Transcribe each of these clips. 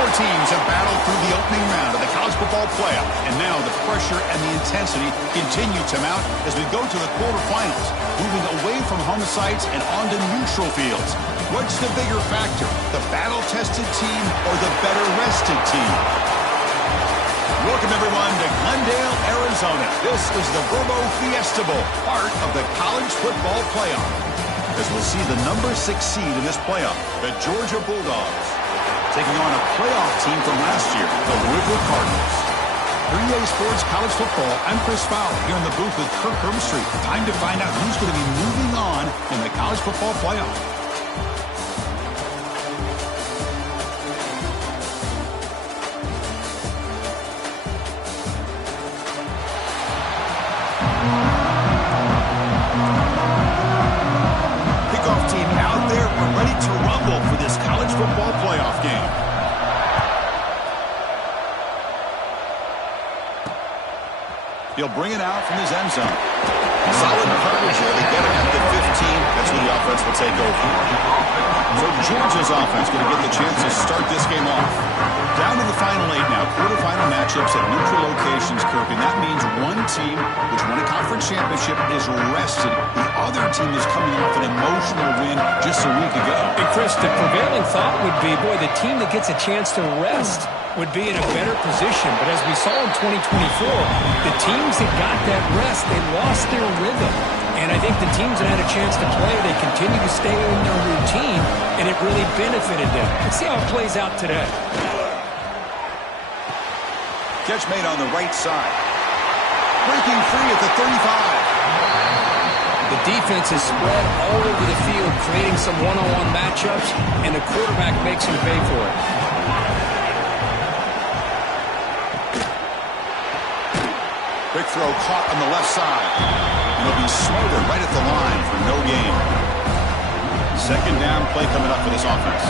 Four teams have battled through the opening round of the college football playoff, and now the pressure and the intensity continue to mount as we go to the quarterfinals, moving away from home sites and onto neutral fields. What's the bigger factor, the battle-tested team or the better-rested team? Welcome, everyone, to Glendale, Arizona. This is the Verbo Fiesta Bowl, part of the college football playoff, as we'll see the number 6 seed in this playoff, the Georgia Bulldogs, taking on a playoff team from last year, the River Cardinals. For EA Sports College Football, I'm Chris Fowler here in the booth with Kirk Herbstreit. Time to find out who's going to be moving on in the college football playoff. Kickoff team out there. We're ready to rumble for this college football playoff game. He'll bring it out from his end zone. Solid coverage here. They get it at the 15. That's where the offense will take over. So Georgia's offense going to get the chance to start this game off. Down to the final 8 now. Quarterfinal matchups at neutral locations, Kirk. And that means one team, which won a conference championship, is rested. The other team is coming off an emotional win just a week ago. And Chris, the prevailing thought would be, boy, the team that gets a chance to rest would be in a better position. But as we saw in 2024, the teams that got that rest, they lost their rhythm. And I think the teams that had a chance to play, they continue to stay in their routine, and it really benefited them. Let's see how it plays out today. Catch made on the right side. Breaking free at the 35. The defense is spread all over the field, creating some one-on-one matchups, and the quarterback makes him pay for it. Quick throw caught on the left side. And he'll be smothered right at the line for no gain. Second down play coming up for this offense.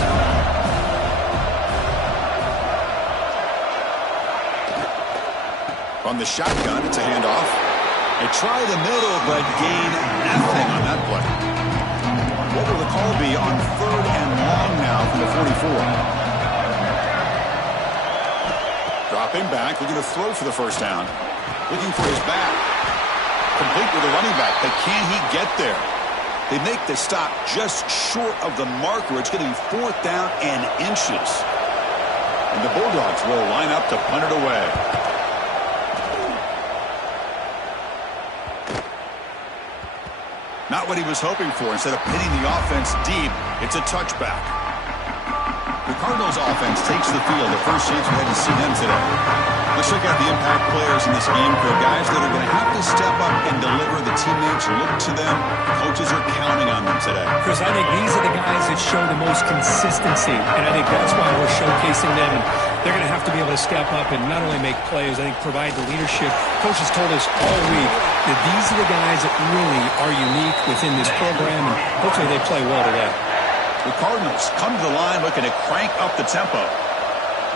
From the shotgun, it's a handoff. They try the middle, but gain nothing on that play. What will the call be on 3rd and long now from the 44? Dropping back, looking to throw for the first down. Looking for his back. Complete with a running back, but can he get there? They make the stop just short of the marker. It's going to be 4th down and inches. And the Bulldogs will line up to punt it away. Not what he was hoping for. Instead of pitting the offense deep, it's a touchback. The Cardinals offense takes the field. The first chance we hadn't seen them today. Let's check out the impact players in this game for guys that are going to have to step up and deliver. The teammates look to them. Coaches are counting on them today. Chris, I think these are the guys that show the most consistency, and I think that's why we're showcasing them. And they're going to have to be able to step up and not only make plays, I think provide the leadership. Coaches told us all week that these are the guys that really are unique within this program, and hopefully they play well today. The Cardinals come to the line looking to crank up the tempo.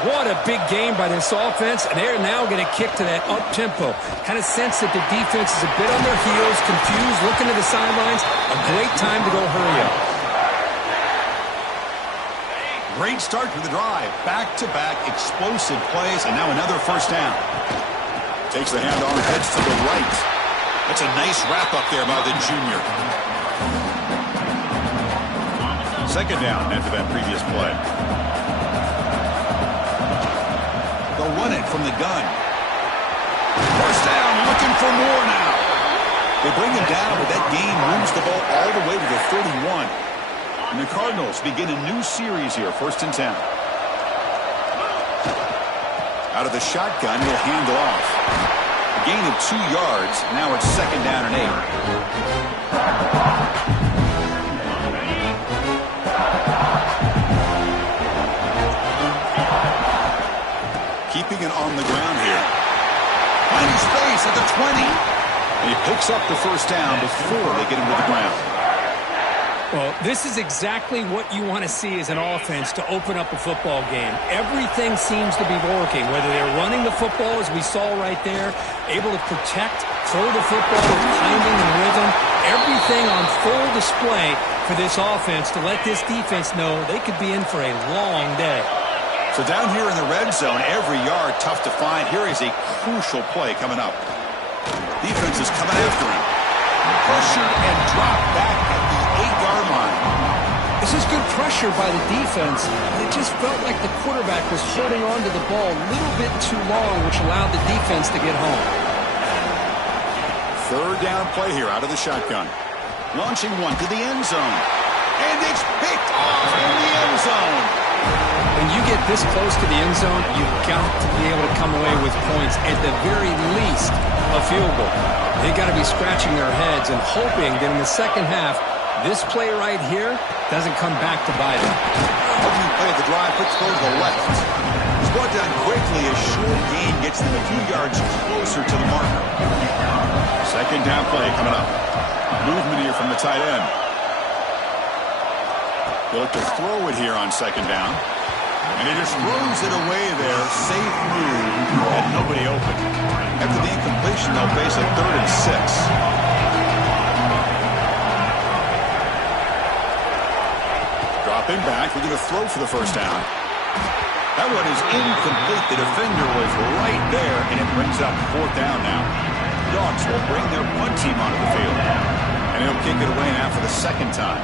What a big game by this offense, and they're now going to kick to that up-tempo. Kind of sense that the defense is a bit on their heels, confused, looking to the sidelines. A great time to go hurry up. Great start to the drive. Back-to-back explosive plays, and now another first down. Takes the handoff, heads to the right. That's a nice wrap-up there by the junior. Second down after that previous play. They'll run it from the gun. First down, looking for more now. They bring him down, but that gain moves the ball all the way to the 31. And the Cardinals begin a new series here, 1st and 10. Out of the shotgun, he'll hand it off. A gain of 2 yards. Now it's 2nd down and 8. Keeping it on the ground here. Finding space at the 20. And he picks up the first down before they get him to the ground. Well, this is exactly what you want to see as an offense to open up a football game. Everything seems to be working, whether they're running the football, as we saw right there, able to protect, throw the football with timing and rhythm. Everything on full display for this offense to let this defense know they could be in for a long day. So down here in the red zone, every yard tough to find. Here is a crucial play coming up. Defense is coming after him. Pressured and dropped back at the 8-yard line. This is good pressure by the defense. It just felt like the quarterback was holding on to the ball a little bit too long, which allowed the defense to get home. Third down play here out of the shotgun. Launching one to the end zone. And it's picked off in the end zone. When you get this close to the end zone, you've got to be able to come away with points, at the very least, a field goal. They've got to be scratching their heads and hoping that in the second half, this play right here doesn't come back to bite them. Opening play of the drive, quick throw to the left. He's brought down quickly. A short gain gets them a few yards closer to the marker. Second down play coming up. Movement here from the tight end. They'll look to throw it here on second down. And he just throws it away there. Safe move. And nobody open. After the incompletion, they'll face a 3rd and 6. Dropping back, we're going to throw for the first down. That one is incomplete. The defender was right there, and it brings up 4th down now. Dogs will bring their punt team onto the field. And he'll kick it away now for the second time.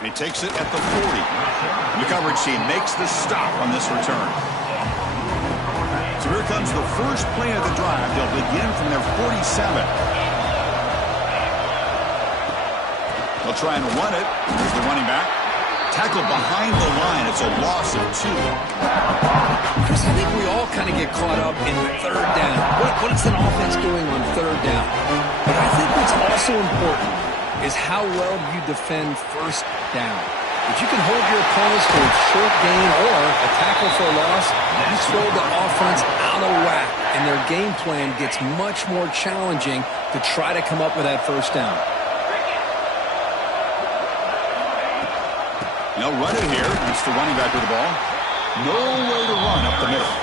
And he takes it at the 40. And the coverage team makes the stop on this return. So here comes the first play of the drive. They'll begin from their 47. They'll try and run it. Here's the running back. Tackle behind the line. It's a loss of 2. Chris, I think we all kind of get caught up in third down. What's an offense doing on third down? But I think what's also important is how well you defend first down. If you can hold your opponents to a short gain or a tackle for a loss, you throw the offense out of whack, and their game plan gets much more challenging to try to come up with that first down. They'll run it here. That's the running back with the ball. Nowhere to run up the middle.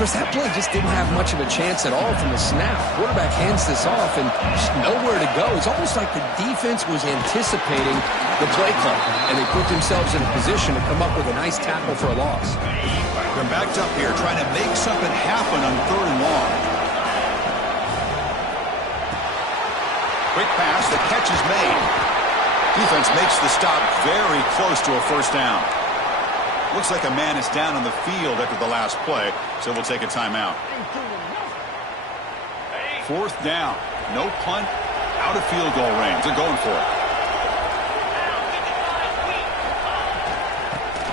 Chris, that play just didn't have much of a chance at all from the snap. Quarterback hands this off and just nowhere to go. It's almost like the defense was anticipating the play call, and they put themselves in a position to come up with a nice tackle for a loss. They're backed up here trying to make something happen on 3rd and long. Quick pass. The catch is made. Defense makes the stop very close to a first down. Looks like a man is down on the field after the last play, so we'll take a timeout. 4th down. No punt. Out of field goal range. They're going for it.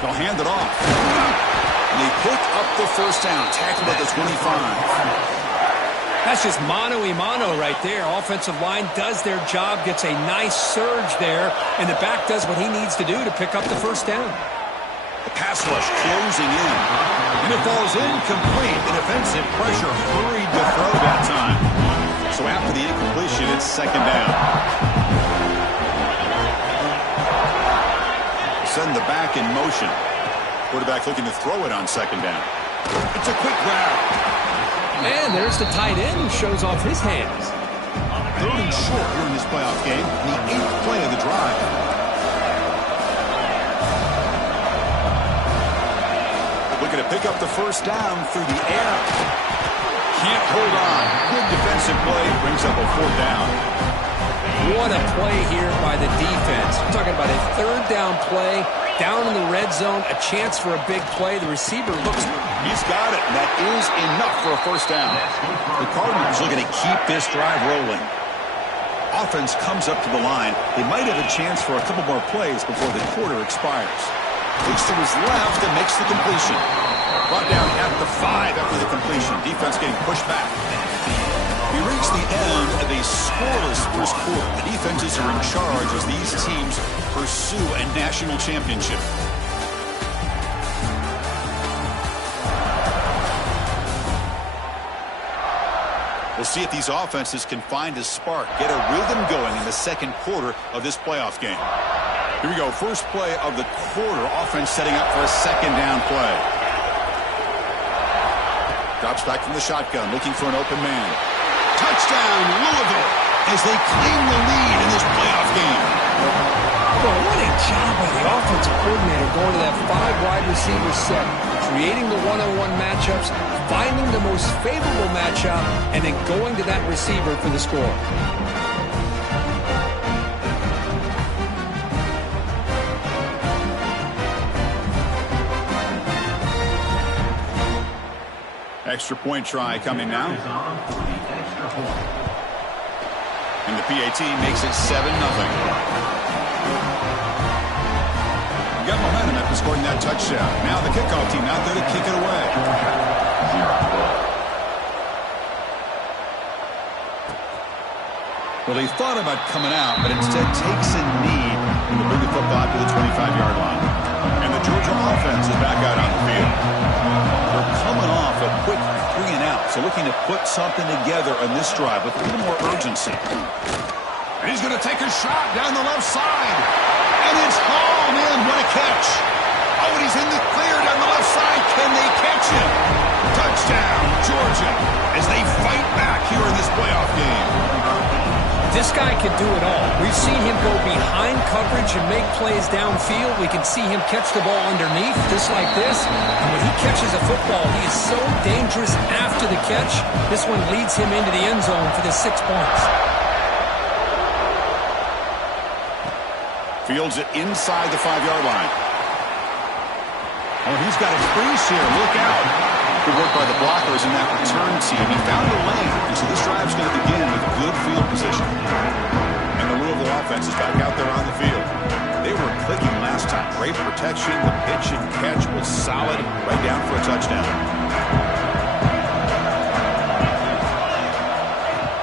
They'll hand it off. And they pick up the first down. Tackled at the 25. That's just mano-a-mano right there. Offensive line does their job, gets a nice surge there, and the back does what he needs to do to pick up the first down. The pass rush closing in. And it falls incomplete. The defensive pressure hurried to throw that time. So after the incompletion, it's second down. Send the back in motion. Quarterback looking to throw it on second down. It's a quick grab. And there's the tight end who shows off his hands. 3rd and short here in this playoff game. The 8th play of the drive. Looking to pick up the first down through the air. Can't hold on. Good defensive play. Brings up a 4th down. What a play here by the defense. We're talking about a 3rd down play. Down in the red zone, a chance for a big play. The receiver looks... He's got it. That is enough for a first down. The Cardinals looking to keep this drive rolling. Offense comes up to the line. They might have a chance for a couple more plays before the quarter expires. Looks to his left and makes the completion. Brought down at the 5 after the completion. Defense getting pushed back. We reach the end of a scoreless first quarter. The defenses are in charge as these teams pursue a national championship. We'll see if these offenses can find a spark, get a rhythm going in the second quarter of this playoff game. Here we go. First play of the quarter. Offense setting up for a second down play. Drops back from the shotgun, looking for an open man. Touchdown, Louisville, as they claim the lead in this playoff game. Well, what a job by the offensive coordinator going to that 5 wide receiver set, creating the one-on-one matchups, finding the most favorable matchup, and then going to that receiver for the score. Extra point try coming now. And the PAT makes it 7-0. Got momentum after scoring that touchdown. Now the kickoff team out there to kick it away. Well, he thought about coming out, but instead takes a knee and will bring the football to the 25-yard line. And the Georgia offense is back out on the field. They're coming off a quick 3-and-out, so looking to put something together on this drive with a little more urgency. And he's going to take a shot down the left side. And it's hauled in. What a catch. Oh, and he's in the clear down the left side. Can they catch him? Touchdown, Georgia, as they fight back here in this playoff game. This guy can do it all. We've seen him go behind coverage and make plays downfield. We can see him catch the ball underneath, just like this. And when he catches a football, he is so dangerous after the catch. This one leads him into the end zone for the 6 points. Fields it inside the 5-yard line. Oh, he's got a crease here. Look out. Good work by the blockers in that return team. He found a lane, and so this drive's going to begin with good field position. And the Louisville offense is back out there on the field. They were clicking last time. Great protection. The pitch and catch was solid. Right down for a touchdown.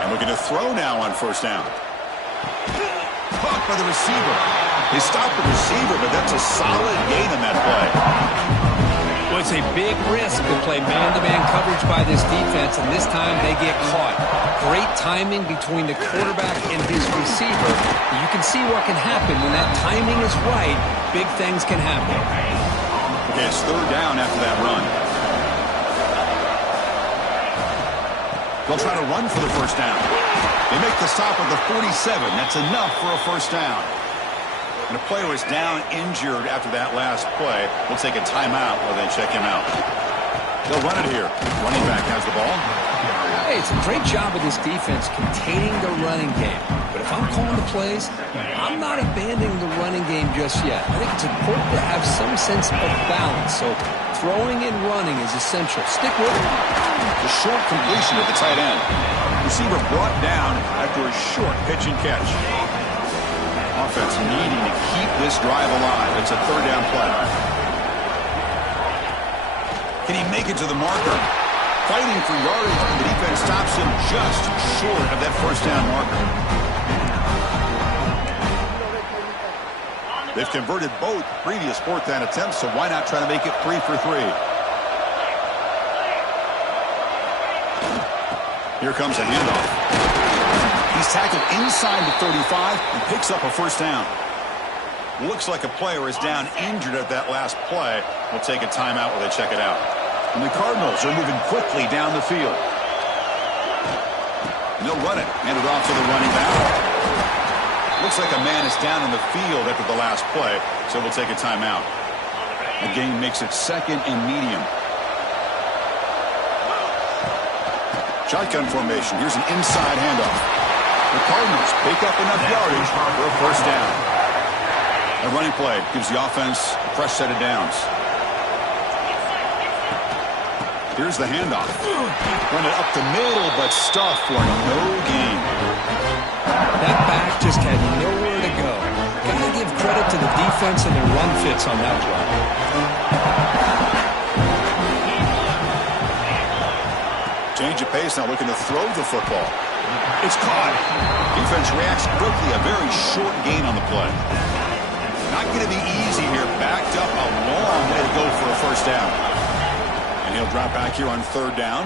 And looking to throw now on first down. Caught by the receiver. They stopped the receiver, but that's a solid gain in that play. Well, it's a big risk to play man-to-man coverage by this defense, and this time they get caught. Great timing between the quarterback and his receiver. You can see what can happen when that timing is right. Big things can happen. Okay, it's third down after that run. They'll try to run for the first down. They make the stop at the 47. That's enough for a first down. And a player is down injured after that last play. We'll take a timeout while they check him out. They'll run it here. Running back has the ball. Hey, it's a great job of this defense containing the running game. But if I'm calling the plays, I'm not abandoning the running game just yet. I think it's important to have some sense of balance. So throwing and running is essential. Stick with it. The short completion of the tight end. Receiver brought down after a short pitch and catch. Offense needing to keep this drive alive. It's a third down play. Can he make it to the marker? Fighting for yardage, and the defense stops him just short of that first down marker. They've converted both previous fourth down attempts, so why not try to make it 3 for 3? Here comes a handoff. He's tackled inside the 35 and picks up a first down. Looks like a player is down injured at that last play. We'll take a timeout while they check it out. And the Cardinals are moving quickly down the field. And they'll run it. Hand it off to the running back. Looks like a man is down on the field after the last play, so we'll take a timeout. The game makes it second and medium. Shotgun formation. Here's an inside handoff. The Cardinals pick up enough yardage for a first down. A running play gives the offense a fresh set of downs. Here's the handoff. Run it up the middle, but stuffed for no gain. That back just had nowhere to go. Got to give credit to the defense and their run fits on that play. Change of pace now, looking to throw the football. It's caught. Defense reacts quickly. A very short gain on the play. Not going to be easy here. Backed up a long way to go for a first down. And he'll drop back here on third down.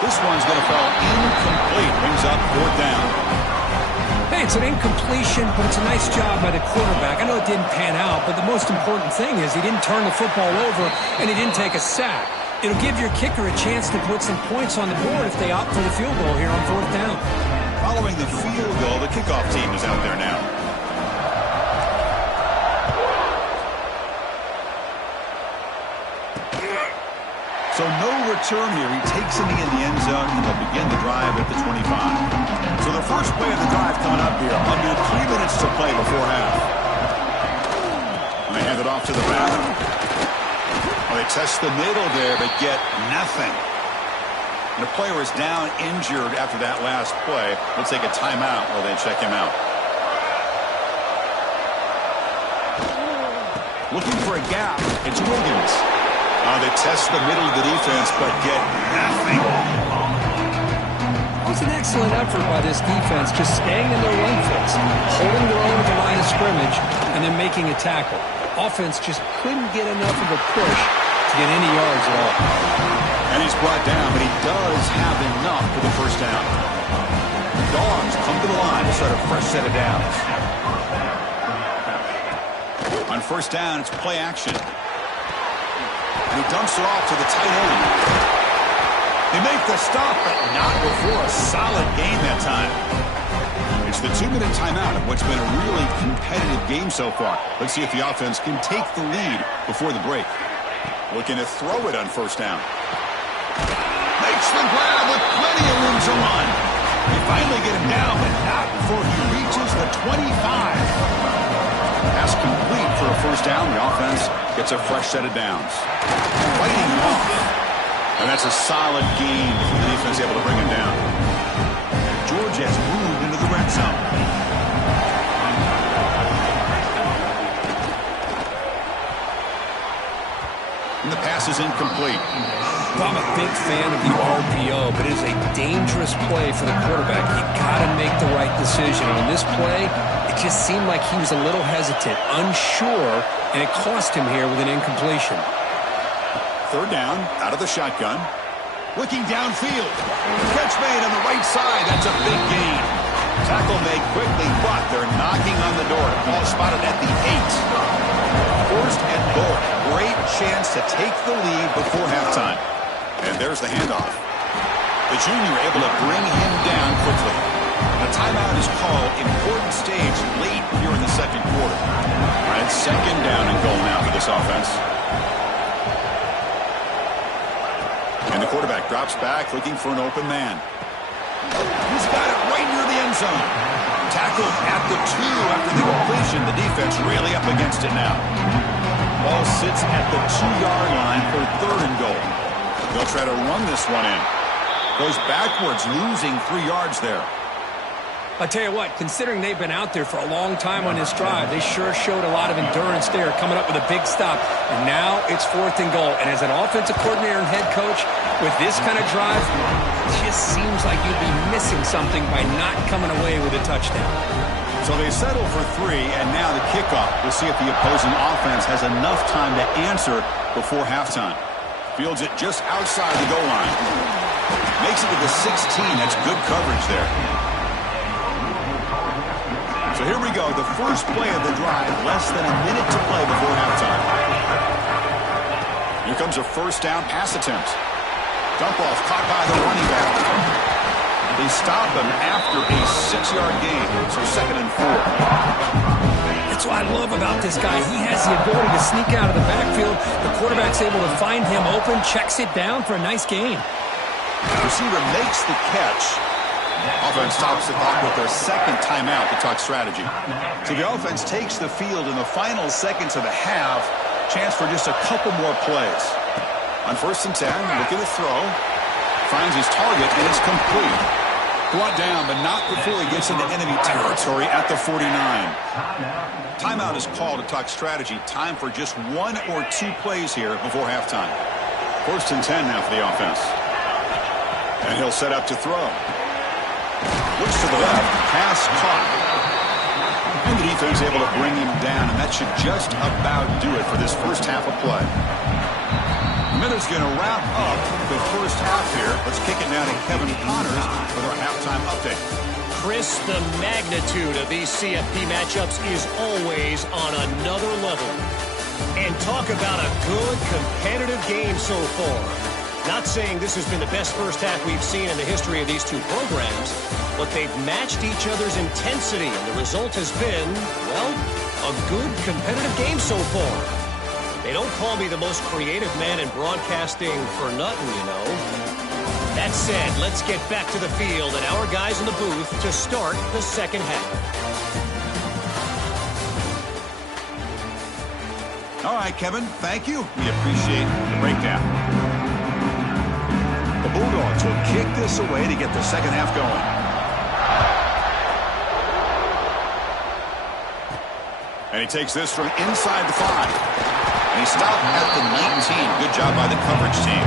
This one's going to fall incomplete. Brings up fourth down. Hey, it's an incompletion, but it's a nice job by the quarterback. I know it didn't pan out, but the most important thing is he didn't turn the football over and he didn't take a sack. It'll give your kicker a chance to put some points on the board if they opt for the field goal here on fourth down. Following the field goal, the kickoff team is out there now. So no return here. He takes it in the end zone, and they'll begin the drive at the 25. So the first play of the drive coming up here. Under 3 minutes to play before half. And they hand it off to the back. Well, they test the middle there, but get nothing. And the player is down injured after that last play. We'll take a timeout while they check him out. Looking for a gap. It's Wiggins. They test the middle of the defense, but get nothing. It was an excellent effort by this defense, just staying in their run fits, holding their own at the line of scrimmage, and then making a tackle. Offense just couldn't get enough of a push to get any yards at all. And he's brought down, but he does have enough for the first down. Dogs come to the line to start a fresh set of downs. On first down, it's play action. And he dumps it off to the tight end. They make the stop, but not before a solid gain that time. It's the 2-minute timeout of what's been a really competitive game so far. Let's see if the offense can take the lead before the break. Looking to throw it on first down. Makes the grab with plenty of room to run. They finally get him down, but not before he reaches the 25. Pass complete for a first down. The offense gets a fresh set of downs. Fighting him off. And that's a solid gain before the defense able to bring him down. Georgia has moved into the red zone. And the pass is incomplete. Well, I'm a big fan of the RPO, but it is a dangerous play for the quarterback. You got to make the right decision. On this play, it just seemed like he was a little hesitant, unsure, and it cost him here with an incompletion. Third down, out of the shotgun. Looking downfield. Catch made on the right side. That's a big gain. Tackle made quickly, but they're knocking on the door. Ball spotted at the 8. First and goal. Great chance to take the lead before halftime. And there's the handoff. The junior able to bring him down quickly. A timeout is called. Important stage late here in the second quarter. All right, second down and goal now for this offense. And the quarterback drops back looking for an open man. He's got it right near the end zone. Tackled at the 2 after the completion. The defense really up against it now. Ball sits at the 2-yard line for third and goal. They'll try to run this one in. Goes backwards, losing 3 yards there. I tell you what, considering they've been out there for a long time on this drive, they sure showed a lot of endurance there, coming up with a big stop. And now it's fourth and goal. And as an offensive coordinator and head coach, with this kind of drive, it just seems like you'd be missing something by not coming away with a touchdown. So they settle for 3, and now the kickoff. We'll see if the opposing offense has enough time to answer before halftime. Fields it just outside the goal line. Makes it to the 16. That's good coverage there. So here we go, the first play of the drive, less than a minute to play before halftime. Here comes a first down pass attempt. Dump off caught by the running back. They stop him after a 6-yard gain, so second and 4. That's what I love about this guy. He has the ability to sneak out of the backfield. The quarterback's able to find him open, checks it down for a nice gain. The receiver makes the catch. Offense stops the clock with their second timeout to talk strategy. So the offense takes the field in the final seconds of the half. Chance for just a couple more plays. On first and 10, looking to throw. Finds his target, and it's complete. Brought down, but not before he gets into enemy territory at the 49. Timeout is called to talk strategy. Time for just 1 or 2 plays here before halftime. First and 10 now for the offense. And he'll set up to throw. Looks to the left, pass caught. And the defense able to bring him down, and that should just about do it for this first half of play. The minute's going to wrap up the first half here. Let's kick it now to Kevin Connors with our halftime update. Chris, the magnitude of these CFP matchups is always on another level. And talk about a good competitive game so far. Not saying this has been the best first half we've seen in the history of these two programs, but they've matched each other's intensity, and the result has been, well, a good competitive game so far. They don't call me the most creative man in broadcasting for nothing, you know. That said, let's get back to the field and our guys in the booth to start the second half. All right, Kevin, thank you. We appreciate the breakdown. The Bulldogs will kick this away to get the second half going. And he takes this from inside the 5. And he stopped at the 19. Good job by the coverage team.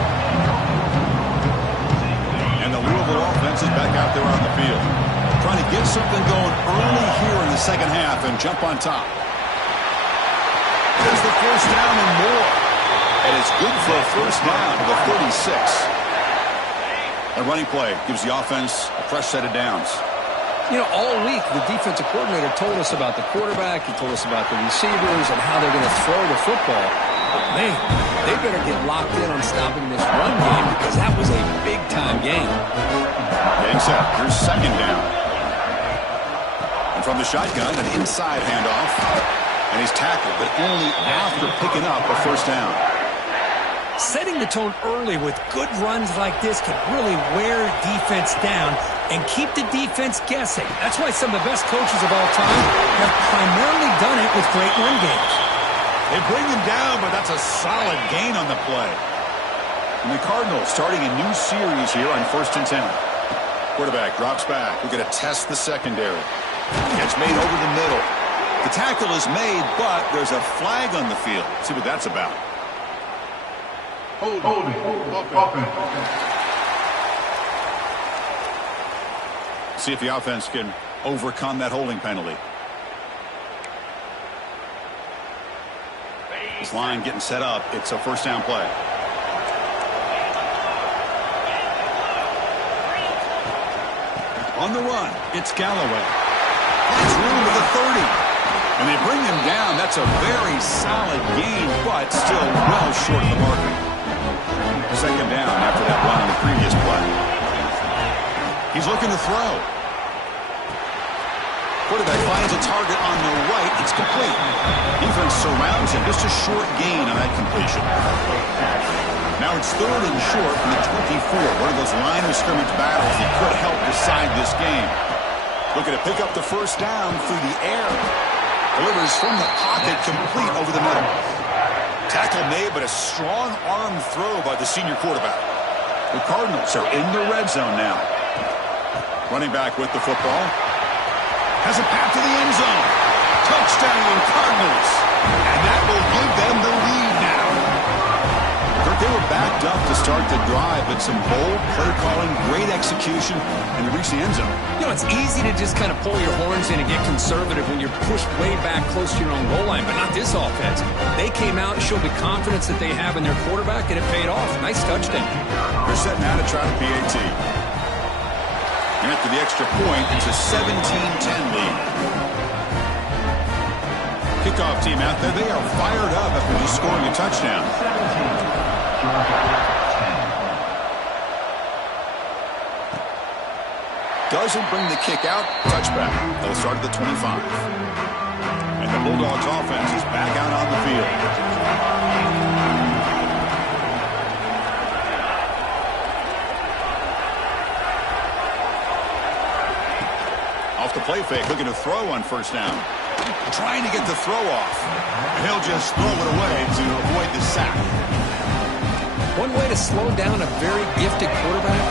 And the Louisville offense is back out there on the field, trying to get something going early here in the second half and jump on top. There's the first down and more. And it's good for a first down to the 36. A running play gives the offense a fresh set of downs. You know, all week, the defensive coordinator told us about the quarterback. He told us about the receivers and how they're going to throw the football. But, man, they better get locked in on stopping this run game because that was a big-time game. Getting set. Here's second down. And from the shotgun, an inside handoff. And he's tackled, but only after picking up a first down. Setting the tone early with good runs like this can really wear defense down and keep the defense guessing. That's why some of the best coaches of all time have primarily done it with great run games. They bring him down, but that's a solid gain on the play. And the Cardinals starting a new series here on 1st and 10. Quarterback drops back. We're going to test the secondary. Catch made over the middle. The tackle is made, but there's a flag on the field. See what that's about. Holding. See if the offense can overcome that holding penalty. This line getting set up. It's a first down play. On the run, it's Galloway. Finds room to the 30. And they bring him down. That's a very solid gain, but still well short of the marker. Second down after that run on the previous play. He's looking to throw. Quarterback finds a target on the right. It's complete. Defense surrounds him. Just a short gain on that completion. Now it's 3rd and short from the 24. One of those line of scrimmage battles that could help decide this game. Looking to pick up the first down through the air. Delivers from the pocket, complete over the middle. Tackle made, but a strong arm throw by the senior quarterback. The Cardinals are in the red zone now. Running back with the football. Has a path to the end zone. Touchdown, Cardinals. And that will give them the lead now. They were backed up to start the drive, but some bold play calling, great execution, and they reached the end zone. You know, it's easy to just kind of pull your horns in and get conservative when you're pushed way back close to your own goal line, but not this offense. They came out and showed the confidence that they have in their quarterback, and it paid off. Nice touchdown. They're setting out to try the PAT. And after the extra point, it's a 17-10 lead. Kickoff team out there, they are fired up after just scoring a touchdown. Doesn't bring the kick out. Touchback. They'll start at the 25. And the Bulldogs offense is back out on the field. Off the play fake, looking to throw on first down. Trying to get the throw off. And he'll just throw it away to avoid the sack. One way to slow down a very gifted quarterback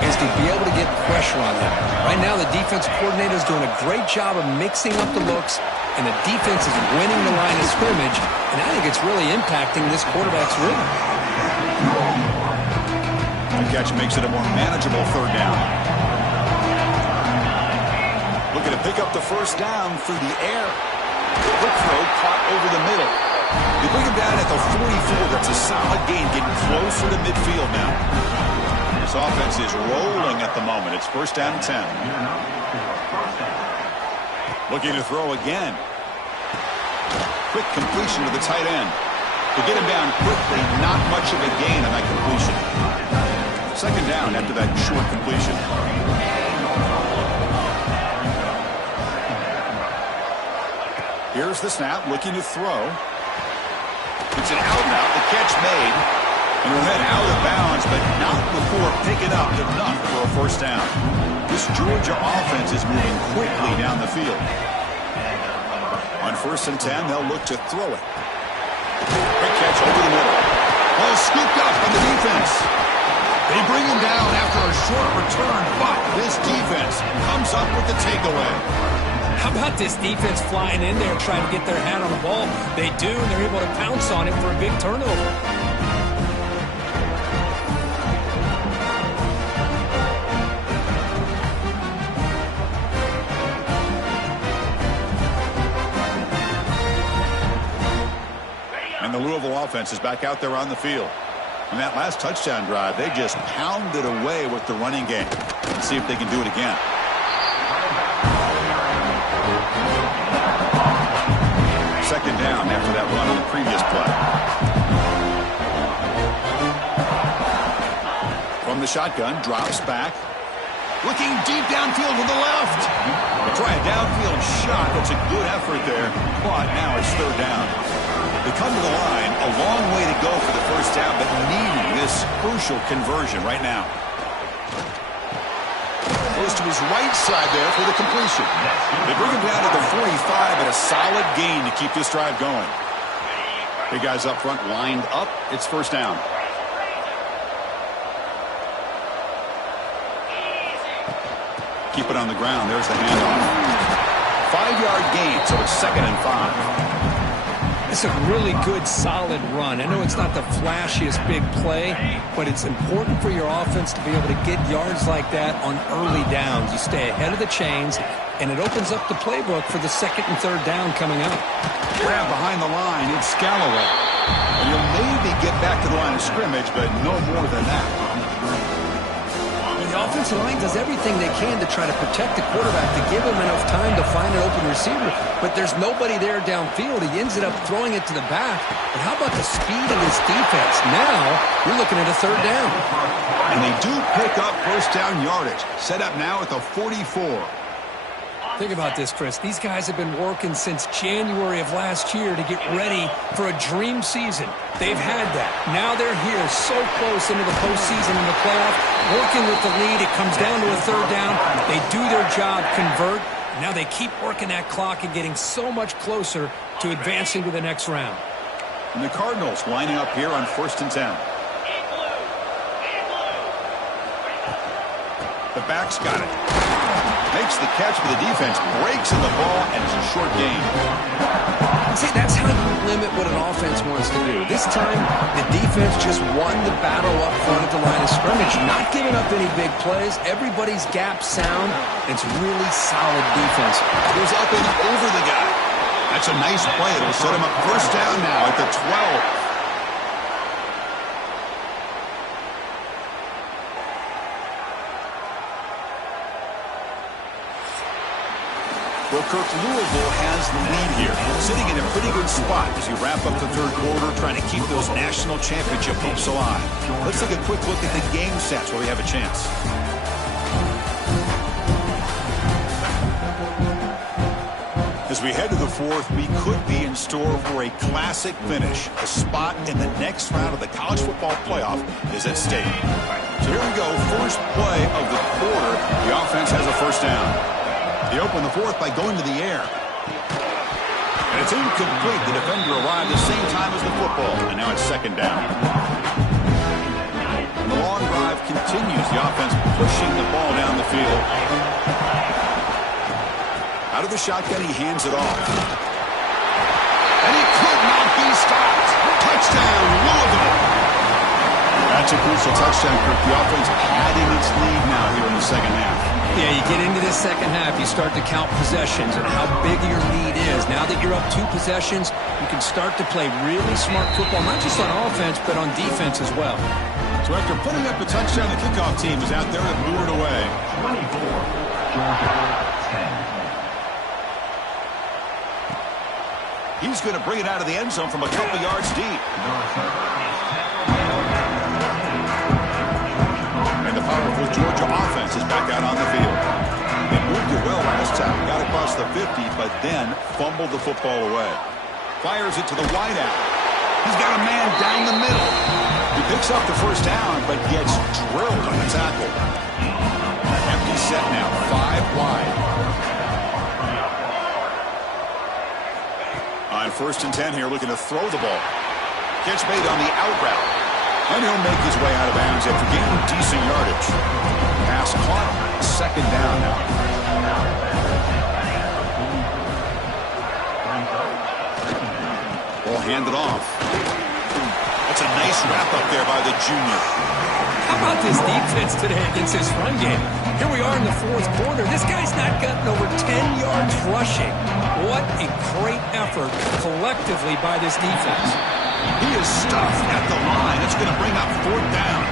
is to be able to get pressure on him. Right now, the defense coordinator is doing a great job of mixing up the looks, and the defense is winning the line of scrimmage, and I think it's really impacting this quarterback's rhythm. The catch makes it a more manageable third down. Looking to pick up the first down through the air. Quick throw caught over the middle. They bring him down at the 44. That's a solid gain, getting closer to midfield now. This offense is rolling at the moment. It's first down and 10. Looking to throw again. Quick completion to the tight end. To get him down quickly, not much of a gain on that completion. Second down after that short completion. Here's the snap, looking to throw. He It's an out-and-out. The catch made. And he'll head out of bounds, but not before picking up enough for a first down. This Georgia offense is moving quickly down the field. On 1st and 10, they'll look to throw it. Great catch over the middle. Ball scooped up on the defense. They bring him down after a short return, but this defense comes up with the takeaway. How about this defense flying in there trying to get their hand on the ball? They do, and they're able to pounce on it for a big turnover. And the Louisville offense is back out there on the field. On that last touchdown drive, they just pounded away with the running game. Let's see if they can do it again. Second down after that run on the previous play. From the shotgun, drops back. Looking deep downfield to the left. They try a downfield shot. That's a good effort there. But now it's third down. They come to the line, a long way to go for the first down, but needing this crucial conversion right now. Goes to his right side there for the completion. They bring him down to the 45, but a solid gain to keep this drive going. Big guys up front lined up. It's first down. Keep it on the ground. There's the handoff. 5-yard gain, so it's 2nd and 5. It's a really good, solid run. I know it's not the flashiest big play, but it's important for your offense to be able to get yards like that on early downs. You stay ahead of the chains, and it opens up the playbook for the 2nd and 3rd down coming up. Grab behind the line. It's Scalloway. And you'll maybe get back to the line of scrimmage, but no more than that. The offensive line does everything they can to try to protect the quarterback, to give him enough time to find an open receiver, but there's nobody there downfield. He ends up throwing it to the back. But how about the speed of this defense? Now you're looking at a 3rd down. And they do pick up first down yardage. Set up now at the 44. Think about this, Chris. These guys have been working since January of last year to get ready for a dream season. They've had that. Now they're here so close into the postseason and the playoff, working with the lead. It comes down to a 3rd down. They do their job, convert. Now they keep working that clock and getting so much closer to advancing to the next round. And the Cardinals lining up here on 1st and 10. The back's got it. Makes the catch for the defense, breaks in the ball, and it's a short gain. See, that's how you limit what an offense wants to do. This time, the defense just won the battle up front at the line of scrimmage, not giving up any big plays. Everybody's gap sound. It's really solid defense. Goes up and over the guy. That's a nice play. It'll set him up first down now at the 12. Well, Kirk, Louisville has the lead here, sitting in a pretty good spot as you wrap up the 3rd quarter, trying to keep those national championship hopes alive. Let's take a quick look at the game stats where we have a chance. As we head to the 4th, we could be in store for a classic finish. A spot in the next round of the college football playoff is at stake. So here we go, first play of the quarter. The offense has a first down. They open the 4th by going to the air. And it's incomplete. The defender arrived the same time as the football. And now it's 2nd down. And the long drive continues. The offense pushing the ball down the field. Out of the shotgun, he hands it off. And he could not be stopped. Touchdown, Louisville. That's a crucial touchdown, Kirk. The offense padding its lead now here in the 2nd half. Yeah, you get into this 2nd half, you start to count possessions and how big your lead is. Now that you're up 2 possessions, you can start to play really smart football, not just on offense, but on defense as well. So after putting up a touchdown, the kickoff team is out there and lured away. 24, Georgia 10. He's going to bring it out of the end zone from a couple yards deep. And the powerful Georgia offense is back out on the field. They moved it well last time, got across the 50, but then fumbled the football away. Fires it to the wideout. He's got a man down the middle. He picks up the first down, but gets drilled on the tackle. Empty set now, 5 wide. On 1st and 10 here, looking to throw the ball. Catch made on the out route. And he'll make his way out of bounds after gaining decent yardage. Pass caught, 2nd down now. Ball handed off. That's a nice wrap up there by the junior. How about this defense today against this run game? Here we are in the 4th quarter. This guy's not gotten over 10 yards rushing. What a great effort collectively by this defense. He is stuffed at the line. It's going to bring up 4th down.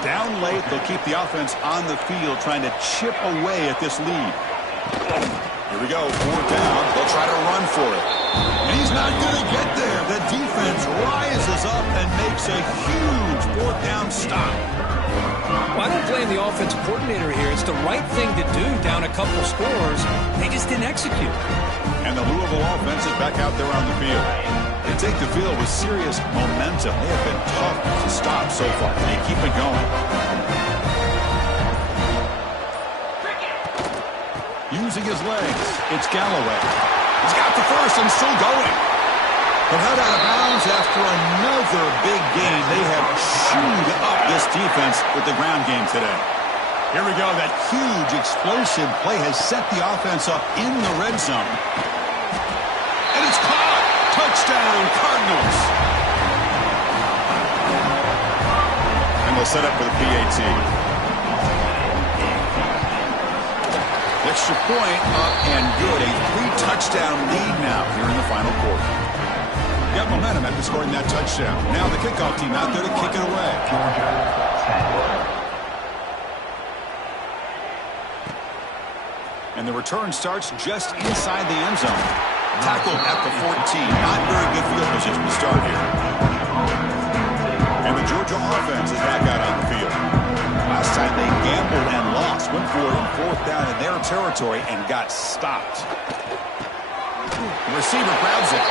Down late, they'll keep the offense on the field trying to chip away at this lead. Here we go, 4th down. They'll try to run for it. And he's not going to get there. The defense rises up and makes a huge 4th down stop. Well, I don't blame the offensive coordinator here. It's the right thing to do down a couple scores. They just didn't execute. And the Louisville offense is back out there on the field. They take the field with serious momentum. They have been tough to stop so far. They keep it going. Using his legs, it's Galloway. He's got the first and still going. But head out of bounds after another big gain. They have chewed up this defense with the ground game today. Here we go. That huge explosive play has set the offense up in the red zone. And it's caught. Touchdown, Cardinals. And they'll set up for the PAT. Extra point up and good. A 3-touchdown lead now here in the final quarter. Got momentum after scoring that touchdown. Now the kickoff team out there to kick it away. And the return starts just inside the end zone. Tackled at the 14. Not very good field position to start here. And the Georgia offense is back out on the field. Last time they gambled and lost. Went for it on 4th down in their territory and got stopped. The receiver grabs it.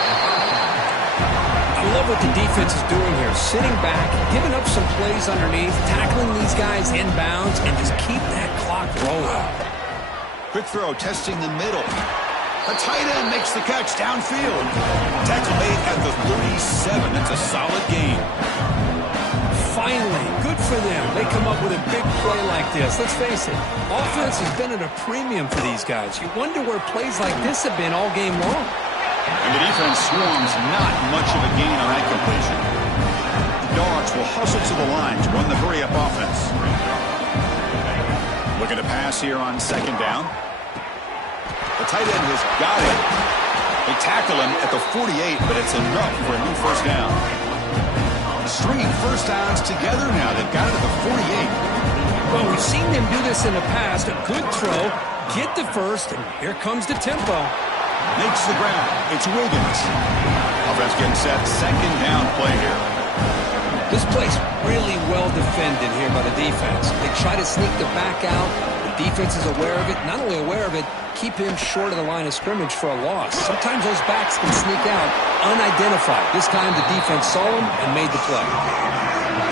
I love what the defense is doing here. Sitting back, giving up some plays underneath, tackling these guys inbounds, and just keep that clock rolling. Quick throw, testing the middle. A tight end makes the catch downfield. Tackle made at the 37. That's a solid game. Finally, good for them. They come up with a big play like this. Let's face it, offense has been at a premium for these guys. You wonder where plays like this have been all game long. And the defense swarms not much of a gain on that completion. The Dogs will hustle to the line to run the hurry-up offense. Looking to pass here on 2nd down. The tight end has got it. They tackle him at the 48, but it's enough for a new 1st down. Stringing 1st downs together now. They've got it at the 48. Well, we've seen them do this in the past. A good throw, get the first, and here comes the tempo. Makes the ground. It's Wiggins. Offense getting set. 2nd down play here. This play's really well defended here by the defense. They try to sneak the back out. The defense is aware of it. Not only aware of it, keep him short of the line of scrimmage for a loss. Sometimes those backs can sneak out unidentified. This time the defense saw him and made the play.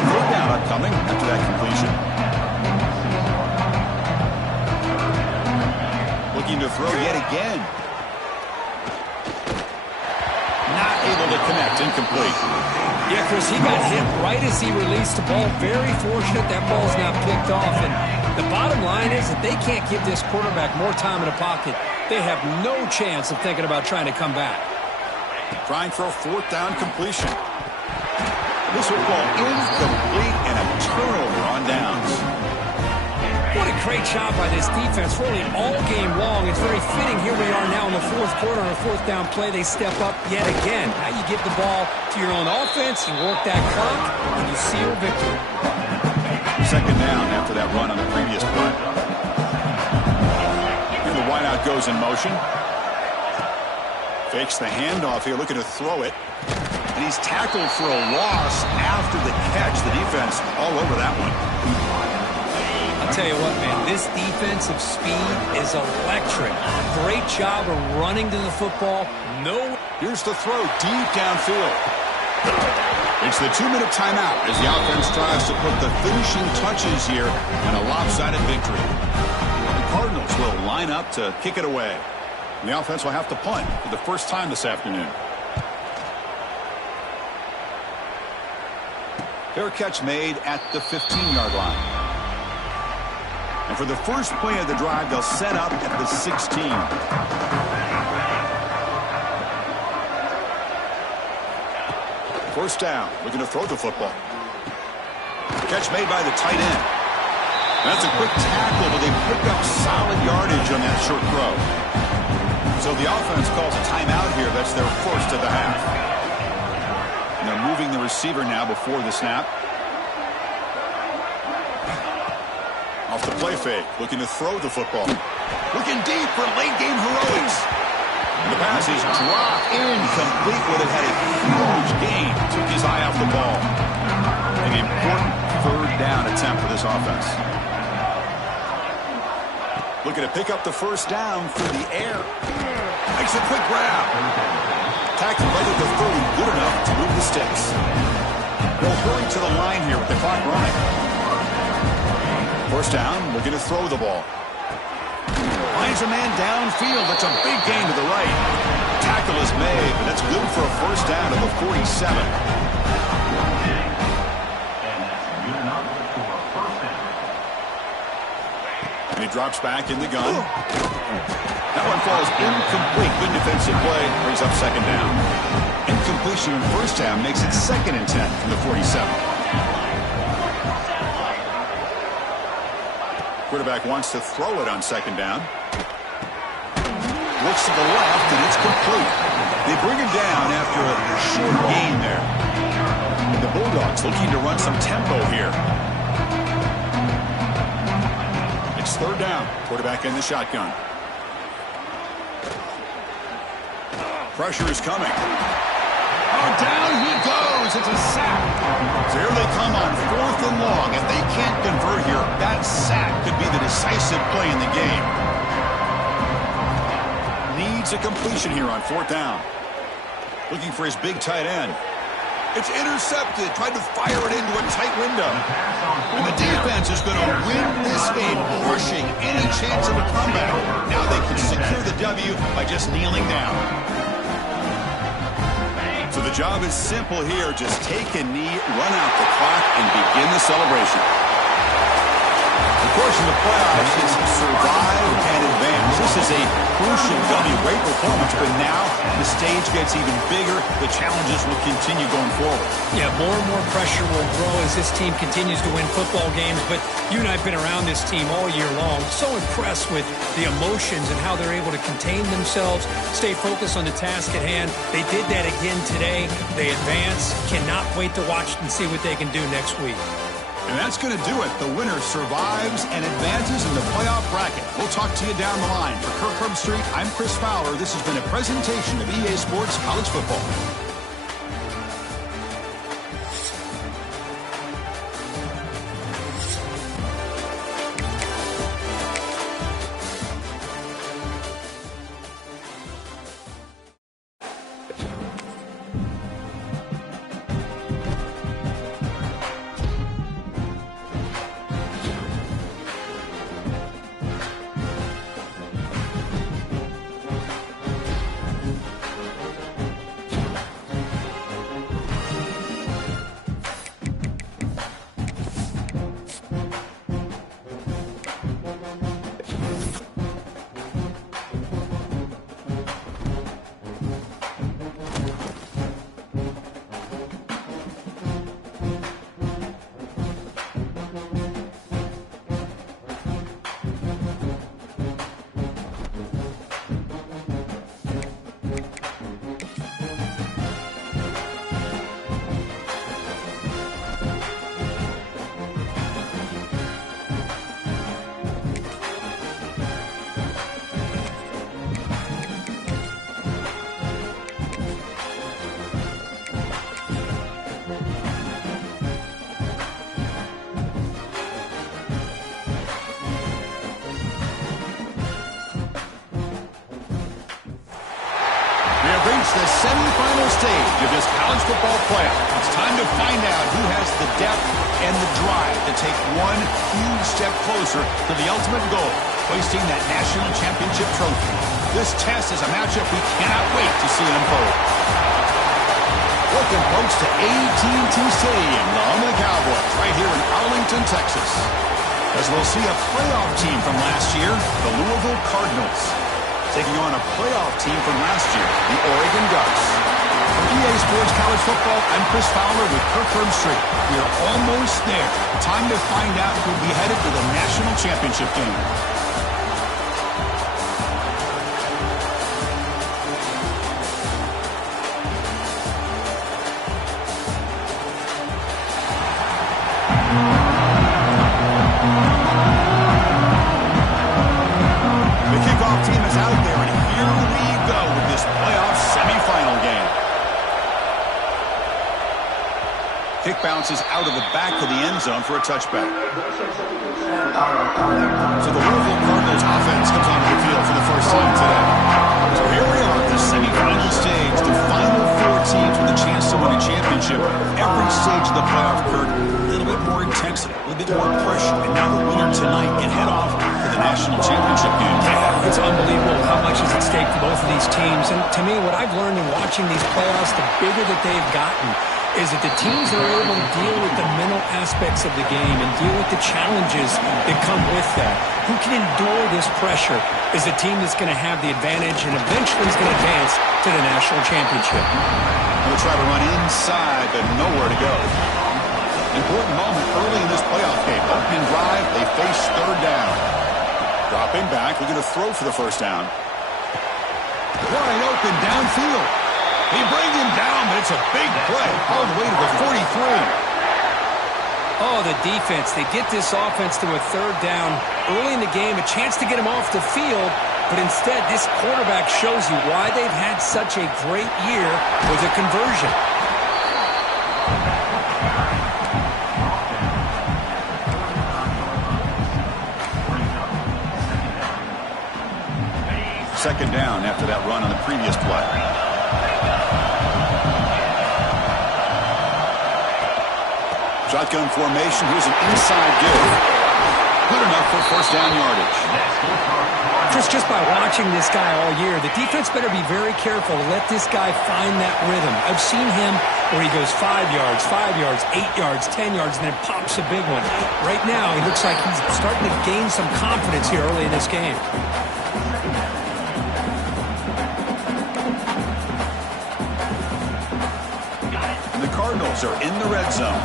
3rd down upcoming after that completion. Looking to throw yet again. Not able to connect. Incomplete. Yeah, Chris, he got hit right as he released the ball. Very fortunate that ball's not picked off. And the bottom line is that they can't give this quarterback more time in the pocket. They have no chance of thinking about trying to come back. Trying for a 4th down completion. This football incomplete and a turnover on downs. What a great job by this defense really all game long. It's very fitting. Here we are now in the 4th quarter on a 4th down play. They step up yet again. Now you give the ball to your own offense, you work that clock, and you seal victory. 2nd down after that run on the previous punt. And the wideout goes in motion. Fakes the handoff here, looking to throw it. And he's tackled for a loss after the catch. The defense all over that one. I'll tell you what, man, this defensive speed is electric. Great job of running to the football. No. Here's the throw deep downfield. It's the 2-minute timeout as the offense tries to put the finishing touches here in a lopsided victory. The Cardinals will line up to kick it away. And the offense will have to punt for the first time this afternoon. Fair catch made at the 15-yard line. And for the first play of the drive, they'll set up at the 16. First down, looking to throw the football. Catch made by the tight end. That's a quick tackle, but they pick up solid yardage on that short throw. So the offense calls a timeout here. That's their first of the half. And they're moving the receiver now before the snap. Off the play fake, looking to throw the football. Looking deep for late game heroics. The pass is dropped incomplete, would have had a huge gain. Took his eye off the ball. An important third down attempt for this offense. Looking to pick up the first down through the air. Makes a quick grab. Tackled right at the 30, good enough to move the sticks. They'll hurry to the line here with the clock running. First down, looking to throw the ball. Finds a man downfield. That's a big gain to the right. Tackle is made, but that's good for a first down to the 47. And he drops back in the gun. That one falls incomplete. Good defensive play. Brings up second down. Incompletion in first down makes it 2nd and 10 from the 47. Quarterback wants to throw it on second down. Looks to the left, and it's complete. They bring him down after a short gain there. And the Bulldogs looking to run some tempo here. It's third down. Quarterback in the shotgun. Pressure is coming. Oh, down he goes. It's a sack. So here they come on 4th and long. If they can't convert here, that sack could be the decisive play in the game. Needs a completion here on 4th down. Looking for his big tight end. It's intercepted. Tried to fire it into a tight window. And the defense is going to win this game, crushing any chance of a comeback. Now they can secure the W by just kneeling down. So the job is simple here. Just take a knee, run out the clock, and begin the celebration. Of course, in the playoffs, it's survive and advance. This is a crucial W. Great performance, but now the stage gets even bigger. The challenges will continue going forward. Yeah, more and more pressure will grow as this team continues to win football games. But you and I have been around this team all year long. So impressed with the emotions and how they're able to contain themselves, stay focused on the task at hand. They did that again today. They advance. Cannot wait to watch and see what they can do next week. And that's going to do it. The winner survives and advances in the playoff bracket. We'll talk to you down the line. For Kirk Herbstreit, I'm Chris Fowler. This has been a presentation of EA Sports College Football. the semifinal stage of this college football playoff. It's time to find out who has the depth and the drive to take one huge step closer to the ultimate goal, hoisting that national championship trophy. This test is a matchup we cannot wait to see unfold. Welcome, folks, to AT&T Stadium, the home of the Cowboys, right here in Arlington, Texas. As we'll see a playoff team from last year, the Louisville Cardinals, taking on a playoff team from last year, the Oregon Ducks. From EA Sports College Football, I'm Chris Fowler with Kirk Herbstreit. We are almost there. Time to find out who will be headed to the national championship game. Kick bounces out of the back of the end zone for a touchback. So the Louisville Cardinals offense comes onto the field for the first time today. So here we are at the semifinal stage, the final four teams with a chance to win a championship. Every stage of the playoff, Kirk, a little bit more intensity, a little bit more pressure, and now the winner tonight can head off to the national championship game. Yeah, it's unbelievable how much is at stake for both of these teams. And to me, what I've learned in watching these playoffs, the bigger that they've gotten, is that the teams that are able to deal with the mental aspects of the game and deal with the challenges that come with that. Who can endure this pressure is the team that's going to have the advantage and eventually is going to advance to the national championship. They'll try to run inside, but nowhere to go. Important moment early in this playoff game. Opening drive, they face third down. Dropping back, we're going to throw for the first down. Wide open downfield. They bring him down, but it's a big play all the way to the 43. Oh, the defense. They get this offense to a third down early in the game, a chance to get him off the field, but instead this quarterback shows you why they've had such a great year with a conversion. Second down after that run on the previous play. Shotgun formation. Here's an inside give. Good enough for first down yardage. Chris, just by watching this guy all year, the defense better be very careful to let this guy find that rhythm. I've seen him where he goes 5 yards, 8 yards, 10 yards, and then pops a big one. Right now, he looks like he's starting to gain some confidence here early in this game. And the Cardinals are in the red zone.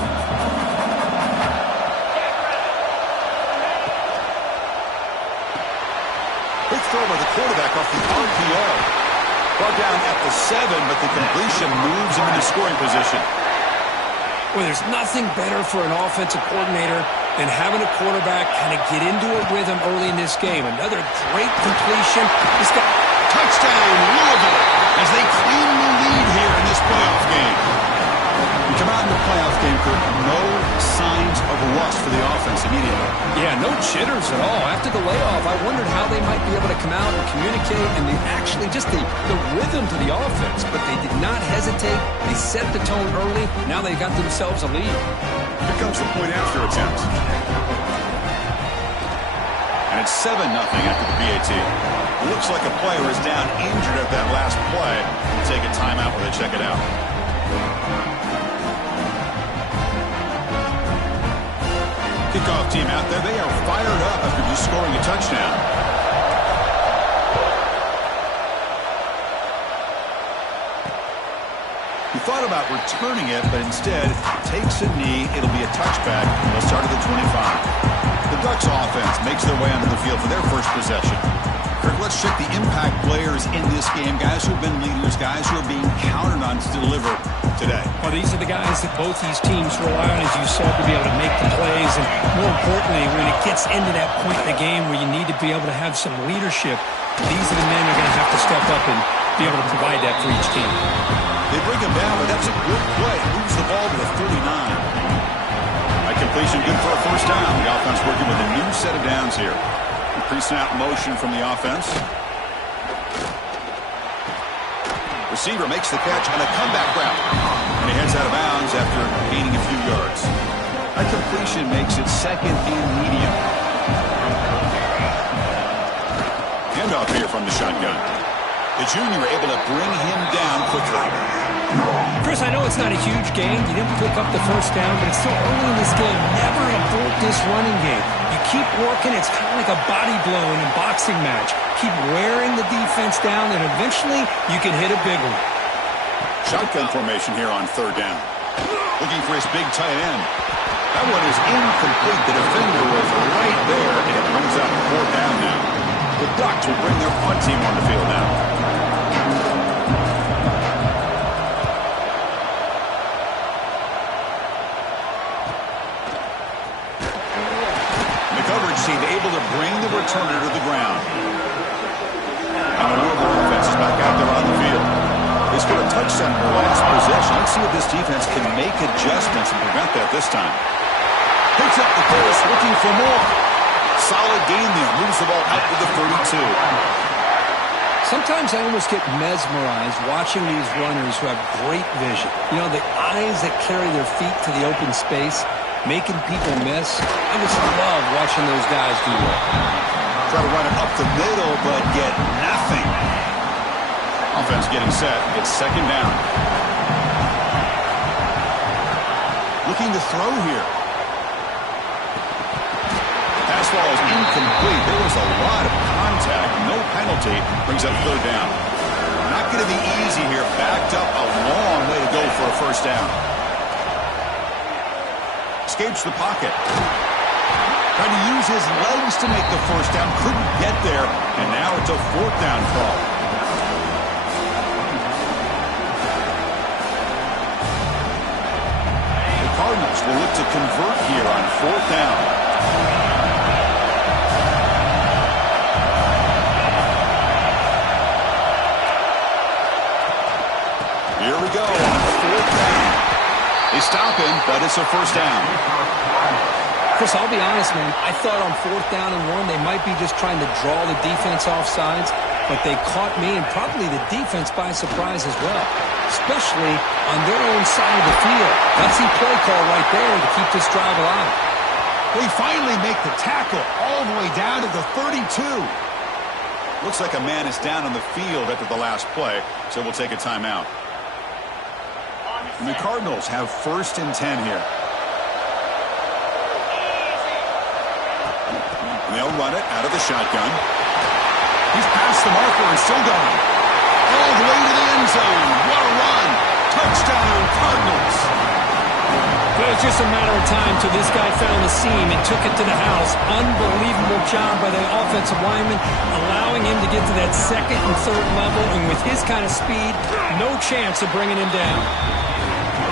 Quick throw by the quarterback off the RPO. Brought down at the 7, but the completion moves him into scoring position. Well, there's nothing better for an offensive coordinator than having a quarterback kind of get into a rhythm early in this game. Another great completion. This guy... Touchdown, Louisville, as they claim the lead here in this playoff game. We come out in the playoff game, Kirk, no signs of rust for the offense immediately. Yeah, no jitters at all. After the layoff, I wondered how they might be able to come out and communicate and actually just the rhythm to the offense. But they did not hesitate. They set the tone early. Now they've got themselves a lead. Here comes the point after attempt. And it's 7-0 after the PAT. It looks like a player is down injured at that last play. We'll take a timeout while they check it out. Kickoff team out there. They are fired up after just scoring a touchdown. He thought about returning it, but instead takes a knee. It'll be a touchback. They'll start at the 25. The Ducks offense makes their way onto the field for their first possession. Kirk, let's check the impact players in this game. Guys who have been leaders, guys who are being counted on to deliver today. Well, these are the guys that both these teams rely on, as you said, to be able to make the plays. And more importantly, when it gets into that point in the game where you need to be able to have some leadership, these are the men who are going to have to step up and be able to provide that for each team. They bring him down, but that's a good play. Moves the ball to the 39. That completion good for a first down. The offense working with a new set of downs here. Pre-snap motion from the offense. Receiver makes the catch on a comeback route. And he heads out of bounds after gaining a few yards. A completion makes it second and medium. Handoff here from the shotgun. The junior able to bring him down quickly. Chris, I know it's not a huge gain. You didn't pick up the first down, but it's still early in this game. Never abort this running game. You keep working. It's kind of like a body blow in a boxing match. Keep wearing the defense down, and eventually you can hit a big one. Shotgun formation here on third down. Looking for his big tight end. That one is incomplete. The defender was right there, and it brings up fourth down now. The Ducks will bring their punt team on the field now. The coverage team able to bring the returner to the ground. And the Louisville offense is back out there on the field. They scored a touchdown in their last possession. Let's see if this defense can make adjustments and prevent that this time. Picks up the pace, looking for more. Solid gain there. Moves the ball out to the 32. Sometimes I almost get mesmerized watching these runners who have great vision. You know, the eyes that carry their feet to the open space, making people miss. I just love watching those guys do that. Try to run it up the middle, but get nothing. Offense getting set. It's second down. Looking to throw here. Pass ball is incomplete. There was a lot of contact. No penalty. Brings up third down. Not going to be easy here. Backed up a long way to go for a first down. Escapes the pocket. Trying to use his legs to make the first down. Couldn't get there. And now it's a fourth down call. The Cardinals will look to convert here on fourth down. Here we go on fourth down. They stop him, but it's a first down. Chris, I'll be honest, man. I thought on fourth down and one, they might be just trying to draw the defense off sides, but they caught me and probably the defense by surprise as well, especially on their own side of the field. Gutsy play call right there to keep this drive alive. They finally make the tackle all the way down to the 32. Looks like a man is down on the field after the last play, so we'll take a timeout. And the Cardinals have first and 10 here. And they'll run it out of the shotgun. He's past the marker and still going. All the way to the end zone. What a run. Touchdown, Cardinals. But it was just a matter of time till this guy found the seam and took it to the house. Unbelievable job by the offensive lineman, allowing him to get to that second and third level. And with his kind of speed, no chance of bringing him down.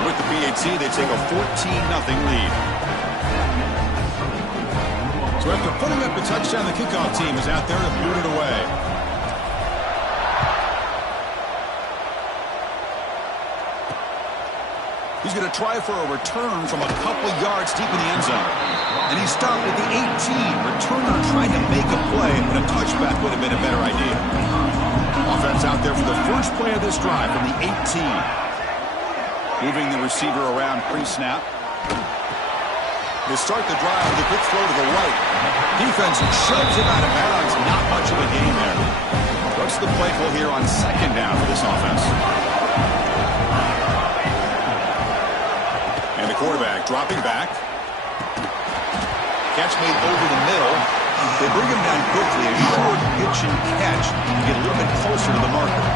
With the PAT, they take a 14-0 lead. So after putting up a touchdown, the kickoff team is out there to boot it away. He's going to try for a return from a couple yards deep in the end zone. And he stopped at the 18. Returner trying to make a play, but a touchback would have been a better idea. Offense out there for the first play of this drive from the 18. Moving the receiver around pre-snap. They start the drive with a quick throw to the right. Defense shoves it out of bounds. Not much of a gain there. What's the play call here on second down for this offense? And the quarterback dropping back. Catch made over the middle. They bring him down quickly. A short pitch and catch to get a little bit closer to the marker.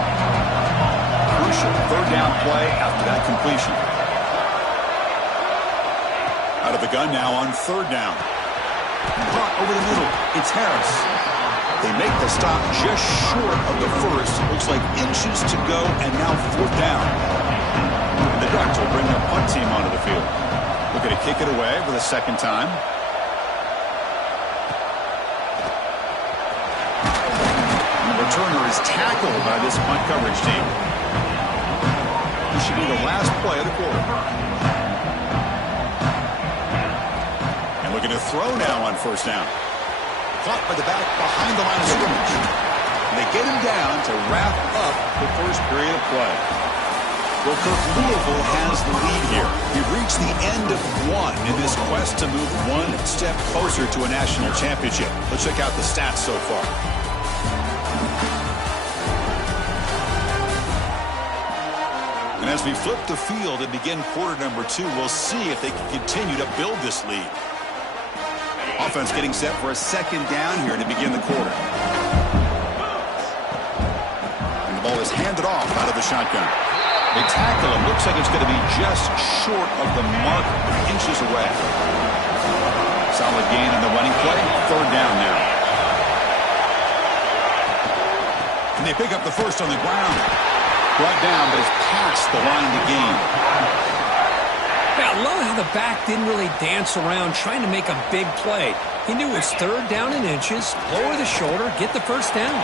Crucial third down play after that completion. Out of the gun now on third down. Caught over the middle. It's Harris. They make the stop just short of the first. Looks like inches to go, and now fourth down. And the Ducks will bring their punt team onto the field. Looking to kick it away for the second time. And the returner is tackled by this punt coverage team. This should be the last play of the quarter. And looking to throw now on first down. Caught by the back behind the line of scrimmage. And they get him down to wrap up the first period of play. Well, Kirk, Louisville has the lead here. We've reached the end of one in this quest to move one step closer to a national championship. Let's check out the stats so far. And as we flip the field and begin quarter number 2, we'll see if they can continue to build this lead. Offense getting set for a second down here to begin the quarter. And the ball is handed off out of the shotgun. They tackle him. Looks like it's going to be just short of the mark, inches away. Solid gain on the running play. Third down now. And they pick up the first on the ground. Brought down, but it's past the line to gain. I love how the back didn't really dance around trying to make a big play. He knew it was third down in inches, lower the shoulder, get the first down.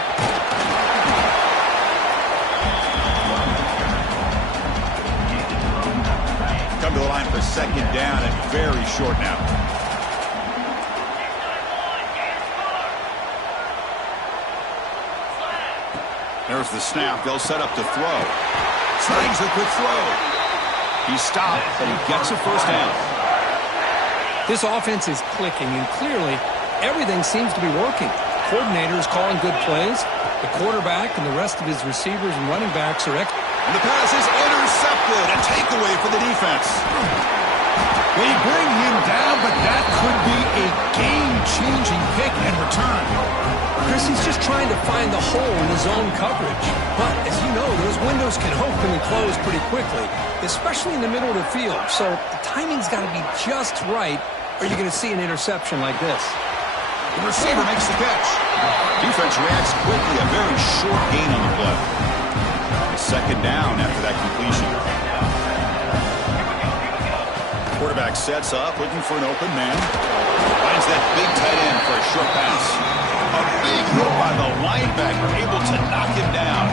Come to the line for second down and very short now. There's the snap. They'll set up to throw. Snags the quick throw. He stopped, but he gets a first down. This offense is clicking, and clearly everything seems to be working. The coordinator is calling good plays. The quarterback and the rest of his receivers and running backs are excellent. And the pass is intercepted. A takeaway for the defense. They bring him down, but that could be a game-changing pick and return. Chris, he's just trying to find the hole in the zone coverage. But, as you know, those windows can open and close pretty quickly, especially in the middle of the field. So the timing's got to be just right, or you're going to see an interception like this. The receiver makes the catch. Defense reacts quickly. A very short gain on the play. Second down after that completion. Quarterback sets up, looking for an open man. Finds that big tight end for a short pass. A big hit by the linebacker, able to knock him down.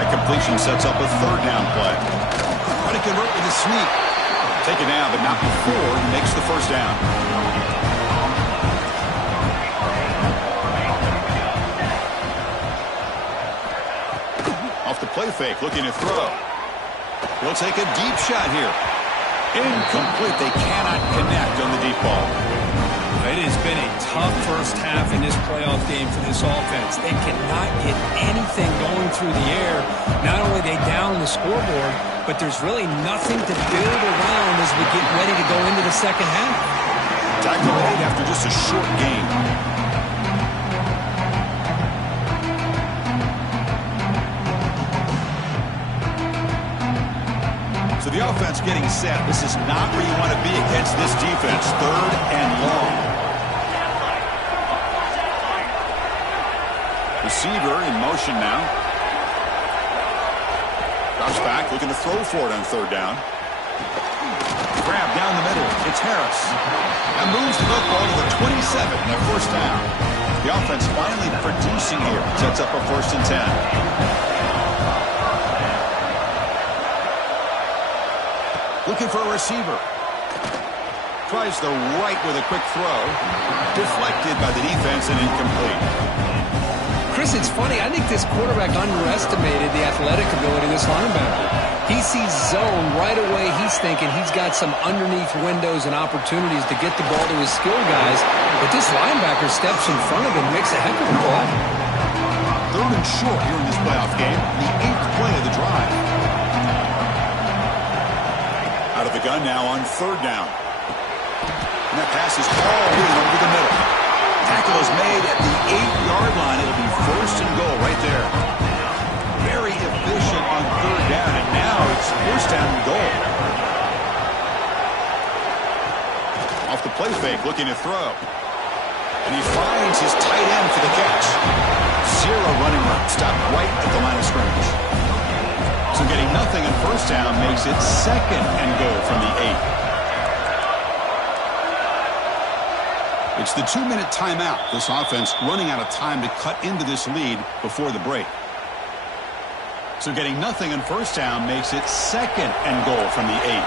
That completion sets up a third down play. Trying to convert with a sneak. Take it down, but not before he makes the first down. Off the play fake, looking to throw. He'll take a deep shot here. Incomplete. They cannot connect on the deep ball. It has been a tough first half in this playoff game for this offense. They cannot get anything going through the air. Not only are they down the scoreboard, but there's really nothing to build around as we get ready to go into the second half. Tackle made after just a short game. So the offense getting set. This is not where you want to be against this defense. Third and long. Receiver in motion now. Drops back, looking to throw for it on third down. Grab down the middle. It's Harris. And moves the football to the 27, their first down. The offense finally producing here. Sets up a 1st and 10. Looking for a receiver. Tries the right with a quick throw. Deflected by the defense and incomplete. Chris, it's funny. I think this quarterback underestimated the athletic ability of this linebacker. He sees zone right away. He's thinking he's got some underneath windows and opportunities to get the ball to his skill guys. But this linebacker steps in front of him, makes a heck of a play. Third and short here in this playoff game. The 8th play of the drive. Out of the gun now on third down. And that pass is all in over the middle. Tackle is made at the 8-yard line. It'll be 1st and goal right there. Very efficient on third down, and now it's 1st down and goal. Off the play fake, looking to throw. And he finds his tight end for the catch. Zero running room. Stopped right at the line of scrimmage. So getting nothing on 1st down makes it 2nd and goal from the 8. It's the 2-minute timeout. This offense running out of time to cut into this lead before the break. So getting nothing on 1st down makes it 2nd and goal from the 8.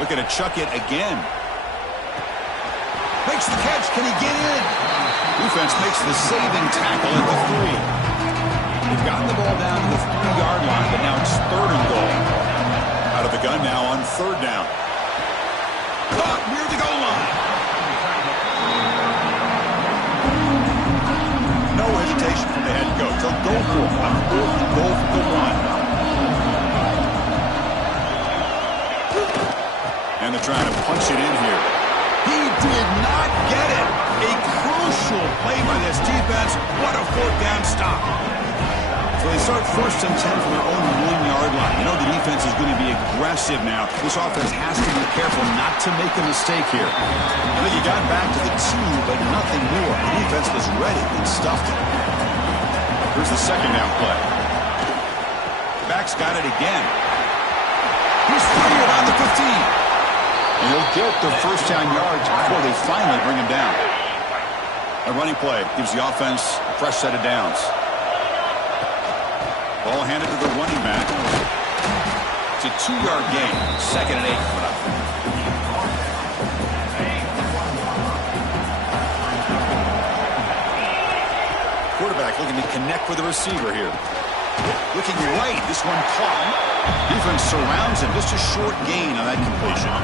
Look at it, chuck it again. Makes the catch. Can he get in? Defense makes the saving tackle at the 3. They've gotten the ball down to the 3-yard line, but now it's 3rd and goal. Out of the gun now on 3rd down. Caught near the goal line. No hesitation from the head coach. He'll go for it on 4th and goal from the 1. And they're trying to punch it in here. He did not get it. A crucial play by this defense. What a 4th down stop. So they start 1st and 10 from their own 1-yard line. You know the defense is going to be aggressive now. This offense has to be careful not to make a mistake here. I think he got back to the 2, but nothing more. The defense was ready and stuffed it. Here's the 2nd down play. Back's got it again. He's cleared on the 15. And he'll get the 1st down yards before they finally bring him down. A running play gives the offense a fresh set of downs. Ball handed to the running back. It's a 2-yard gain. 2nd and 8 coming up. Quarterback looking to connect with the receiver here. Looking right, this one caught. Defense surrounds him. Just a short gain on that completion.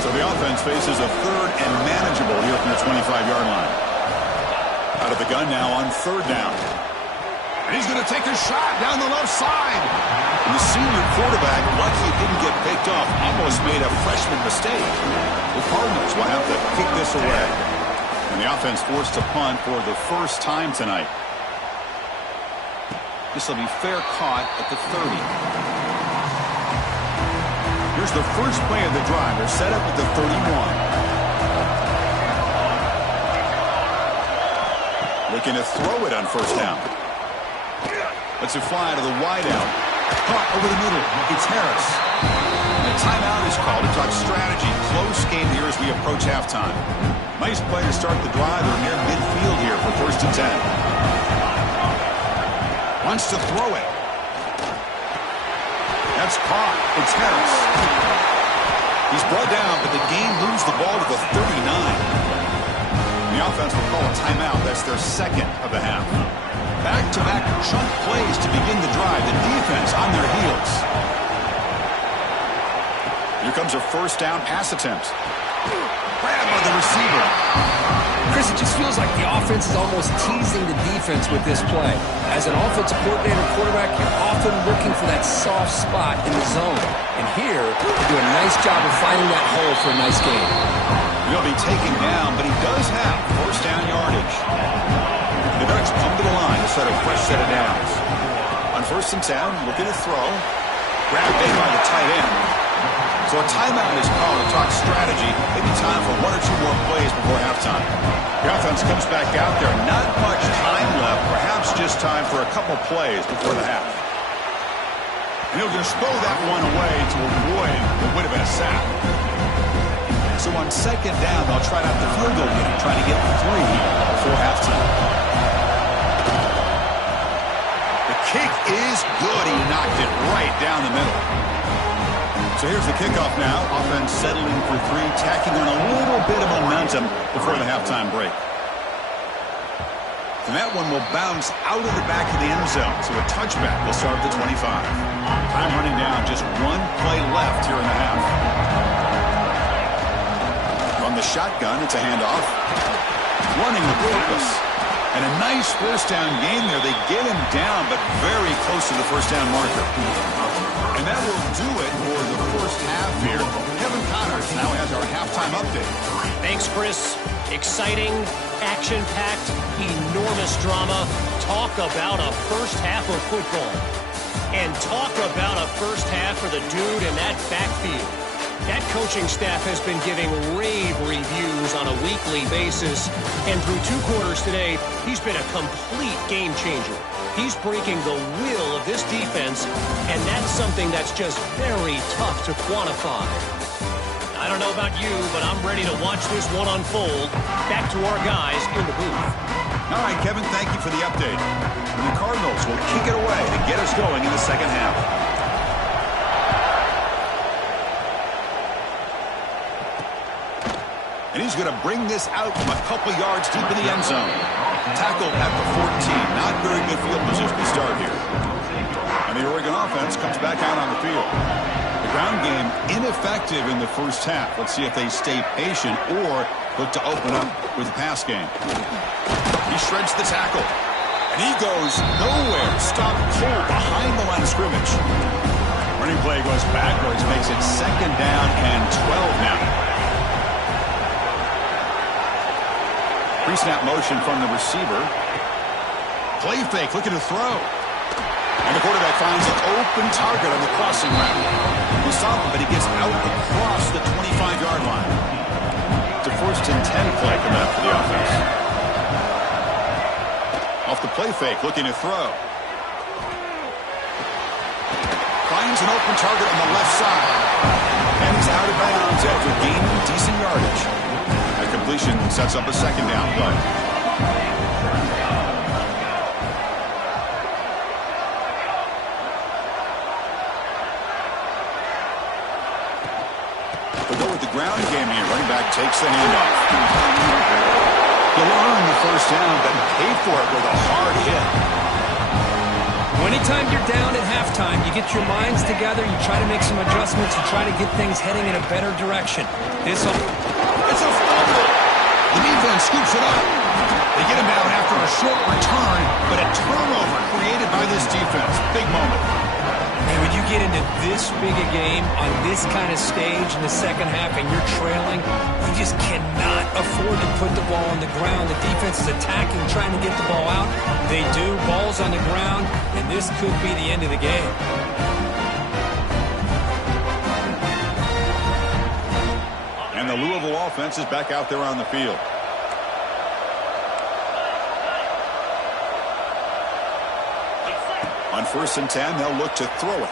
So the offense faces a 3rd and manageable here from the 25-yard line. Out of the gun now on 3rd down. And he's going to take a shot down the left side. And the senior quarterback, lucky he didn't get picked off, almost made a freshman mistake. The Cardinals will have to kick this away. And the offense forced to punt for the 1st time tonight. This will be fair caught at the 30. Here's the first play of the drive. They're set up at the 31. Looking to throw it on 1st down. Lets it fly to the wideout. Caught over the middle. It's Harris. And a timeout is called to talk strategy. Close game here as we approach halftime. Nice play to start the drive. They're near midfield here for 1st and 10. Wants to throw it. That's caught. It's Harris. He's brought down, but the game moves the ball to the 39. The offense will call a timeout. That's their 2nd of the half. Back-to-back chunk plays to begin the drive. The defense on their heels. Here comes a 1st down pass attempt. Grab by the receiver. Chris, it just feels like the offense is almost teasing the defense with this play. As an offensive coordinator and quarterback, you're often looking for that soft spot in the zone. And here, they do a nice job of finding that hole for a nice gain. He'll be taken down, but he does have 1st down yardage. The Ducks come to the line to set a fresh set of downs. On 1st and 10, looking to throw. Grabbed in by the tight end. So a timeout is called to talk strategy. Maybe time for 1 or 2 more plays before halftime. The offense comes back out there. Not much time left. Perhaps just time for a couple plays before the half. And he'll just throw that one away to avoid what would have been a sack. So on 2nd down, they'll try out the field goal unit, trying to get 3 before halftime. The kick is good. He knocked it right down the middle. So here's the kickoff now. Offense settling for 3, tacking on a little bit of momentum before the halftime break. And that one will bounce out of the back of the end zone. So a touchback will start at the 25. Time running down. Just 1 play left here in the half. From the shotgun, it's a handoff. Running with purpose. And a nice 1st down gain there. They get him down, but very close to the 1st down marker. And that will do it for the 1st half here. Kevin Connors now has our halftime update. Thanks, Chris. Exciting, action-packed, enormous drama. Talk about a 1st half of football. And talk about a 1st half for the dude in that backfield. That coaching staff has been giving rave reviews on a weekly basis. And through 2 quarters today, he's been a complete game changer. He's breaking the will of this defense, and that's something that's just very tough to quantify. I don't know about you, but I'm ready to watch this one unfold. Back to our guys in the booth. All right, Kevin, thank you for the update. And the Cardinals will kick it away to get us going in the 2nd half. And he's going to bring this out from a couple yards deep in the end zone. Tackled at the 14. Not very good field position to start here. And the Oregon offense comes back out on the field. The ground game ineffective in the first half. Let's see if they stay patient or look to open up with the pass game. He shreds the tackle. And he goes nowhere. Stopped cold behind the line of scrimmage. Running play goes backwards. Makes it 2nd down and 12 now. Pre-snap motion from the receiver. Play fake, looking to throw. And the quarterback finds an open target on the crossing route. He saw him, but he gets out across the 25-yard line. It's a 1st and 10 play coming up for the offense. Off the play fake, looking to throw. Finds an open target on the left side. And he's out of bounds after gaining decent yardage. That completion sets up a 2nd down play. We'll go with the ground game here. Running back takes the handoff. He'll earn the 1st down, but pay for it with a hard hit. Anytime you're down at halftime, you get your minds together, you try to make some adjustments, you try to get things heading in a better direction. It's a fumble. The defense scoops it up. They get him down after a short return, but a turnover created by this defense. Big moment. And when you get into this big a game on this kind of stage in the second half and you're trailing, you just cannot afford to put the ball on the ground. The defense is attacking, trying to get the ball out. They do. Ball's on the ground, and this could be the end of the game. And the Louisville offense is back out there on the field. On 1st and 10, they'll look to throw it.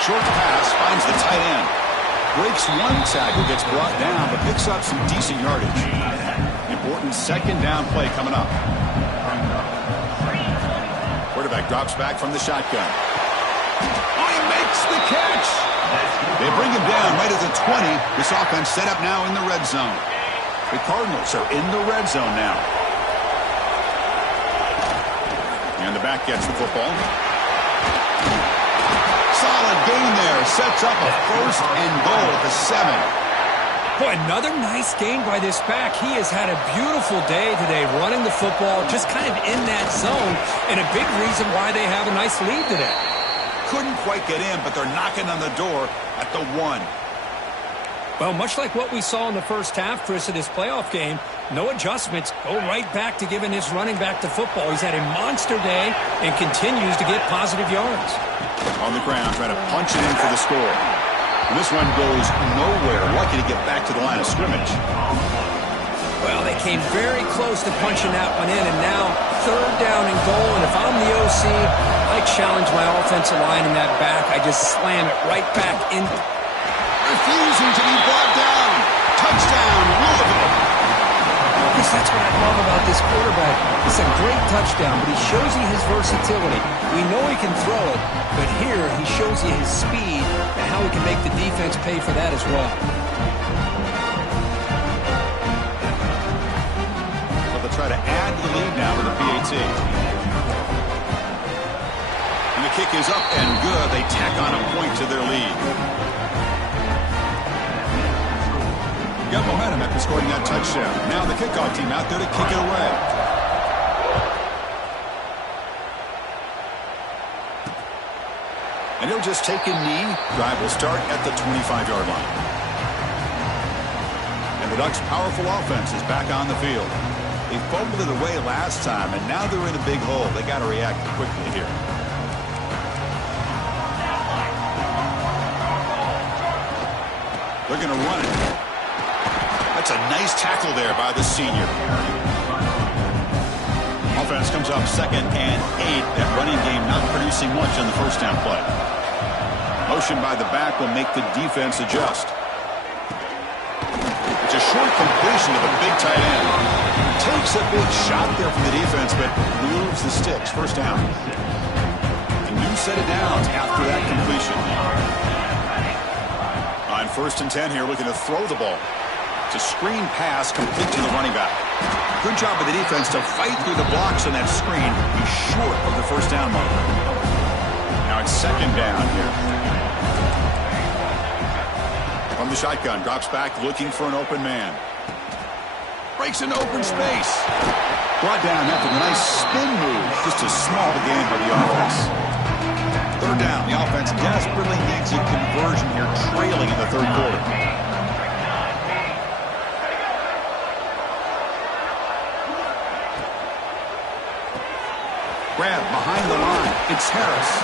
Short pass, finds the tight end. Breaks one tackle, gets brought down, but picks up some decent yardage. Important 2nd down play coming up. Quarterback drops back from the shotgun. Oh, he makes the catch! They bring him down right at the 20. This offense set up now in the red zone. The Cardinals are in the red zone now. And the back gets the football. Solid gain there. Sets up a 1st and goal at the 7. Boy, another nice gain by this back. He has had a beautiful day today running the football, just kind of in that zone, and a big reason why they have a nice lead today. Couldn't quite get in, but they're knocking on the door at the 1. Well, much like what we saw in the first half, Chris, of this playoff game, no adjustments, go right back to giving his running back the football. He's had a monster day and continues to get positive yards. On the ground, trying to punch it in for the score. And this one goes nowhere. Lucky to get back to the line of scrimmage. Well, they came very close to punching that one in, and now 3rd down and goal. And if I'm the OC, I challenge my offensive line in that back. I just slam it right back in. Refusing to be brought down. Touchdown, Louisville. Because that's what I love about this quarterback. It's a great touchdown, but he shows you his versatility. We know he can throw it, but here he shows you his speed and how he can make the defense pay for that as well. Well, they'll try to add to the lead now with the PAT. And the kick is up and good. They tack on a point to their lead. Got momentum after scoring that touchdown. Now the kickoff team out there to kick it away. And he'll just take a knee. Drive will start at the 25-yard line. And the Ducks' powerful offense is back on the field. They fumbled it away last time, and now they're in a big hole. They got to react quickly here. They're going to run it. That's a nice tackle there by the senior. Offense comes up 2nd and 8. That running game not producing much on the 1st down play. Motion by the back will make the defense adjust. It's a short completion of a big tight end. Takes a big shot there from the defense, but moves the sticks. 1st down. A new set of downs after that completion. On 1st and 10 here, looking to throw the ball. It's a screen pass complete to the running back. Good job of the defense to fight through the blocks on that screen. He's short of the first down marker. Now it's second down here. From the shotgun, drops back looking for an open man. Breaks into open space. Brought down after a nice spin move. Just a small gain by the offense. Third down. The offense desperately needs a conversion here, trailing in the third quarter. Grab behind the line. It's Harris.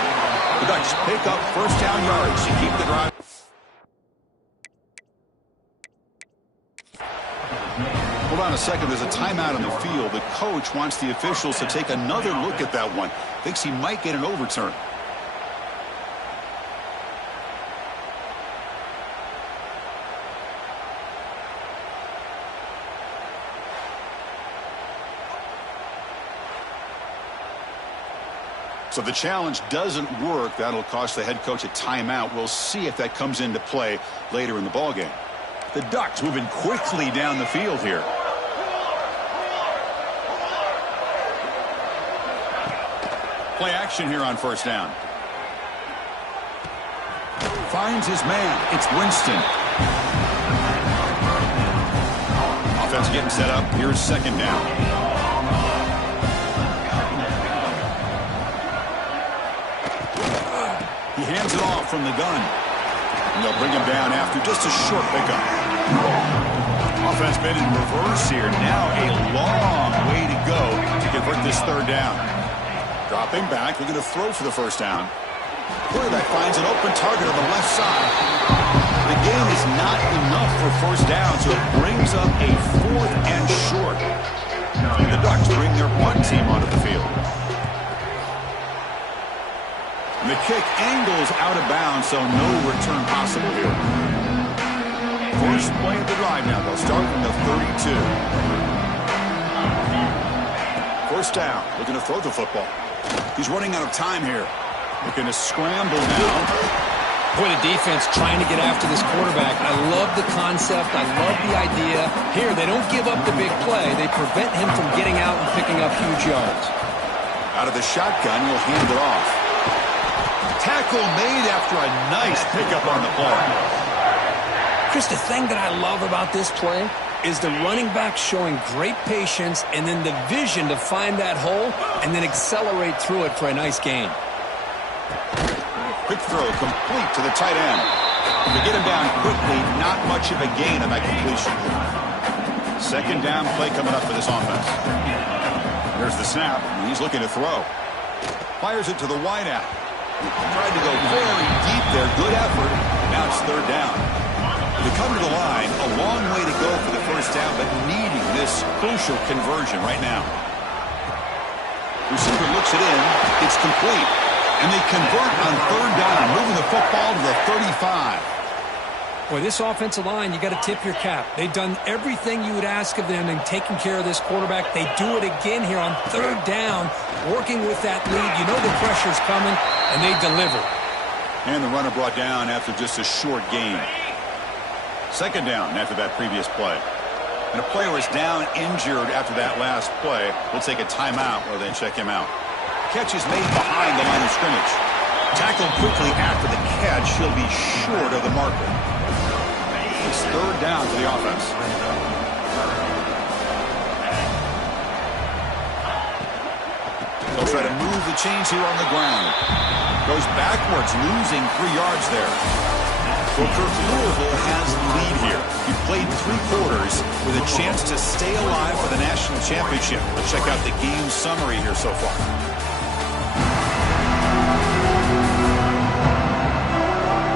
The Ducks pick up first down yards to keep the drive. Hold on a second. There's a timeout on the field. The coach wants the officials to take another look at that one. Thinks he might get an overturn. So the challenge doesn't work. That'll cost the head coach a timeout. We'll see if that comes into play later in the ballgame. The Ducks moving quickly down the field here. Play action here on first down. Finds his man. It's Winston. Offense getting set up. Here's second down. He hands it off from the gun. And they'll bring him down after just a short pickup. Offense been in reverse here. Now a long way to go to convert this third down. Dropping back, looking to throw for the first down. Quarterback finds an open target on the left side. The gain is not enough for first down, so it brings up a fourth and short. And the Ducks bring their punt team onto the field. And the kick angles out of bounds, so no return possible here. First play of the drive now. They'll start from the 32. First down, looking to throw the football. He's running out of time here. Looking to scramble now. Boy, the defense trying to get after this quarterback. I love the concept. I love the idea. Here, they don't give up the big play. They prevent him from getting out and picking up huge yards. Out of the shotgun, he'll hand it off. Tackle made after a nice pickup on the play. Chris, the thing that I love about this play is the running back showing great patience and then the vision to find that hole and then accelerate through it for a nice gain. Quick throw complete to the tight end. If they get him down quickly, not much of a gain on that completion. Second down play coming up for this offense. There's the snap, and he's looking to throw. Fires it to the wideout. Tried to go very deep there. Good effort. Now it's third down. They come to the line, a long way to go for the first down, but needing this crucial conversion right now. Receiver looks it in. It's complete. And they convert on third down, moving the football to the 35. Boy, this offensive line, you got to tip your cap. They've done everything you would ask of them in taking care of this quarterback. They do it again here on third down, working with that lead. You know the pressure's coming, and they deliver. And the runner brought down after just a short gain. Second down after that previous play. And a player is down injured after that last play. We'll take a timeout while they check him out. Catch is made behind the line of scrimmage. Tackled quickly after the catch. He'll be short of the marker. It's third down for the offense. They'll try to move the chains here on the ground. Goes backwards, losing 3 yards there. Booker, Louisville has the lead here. He played 3 quarters with a chance to stay alive for the national championship. Let's check out the game summary here so far.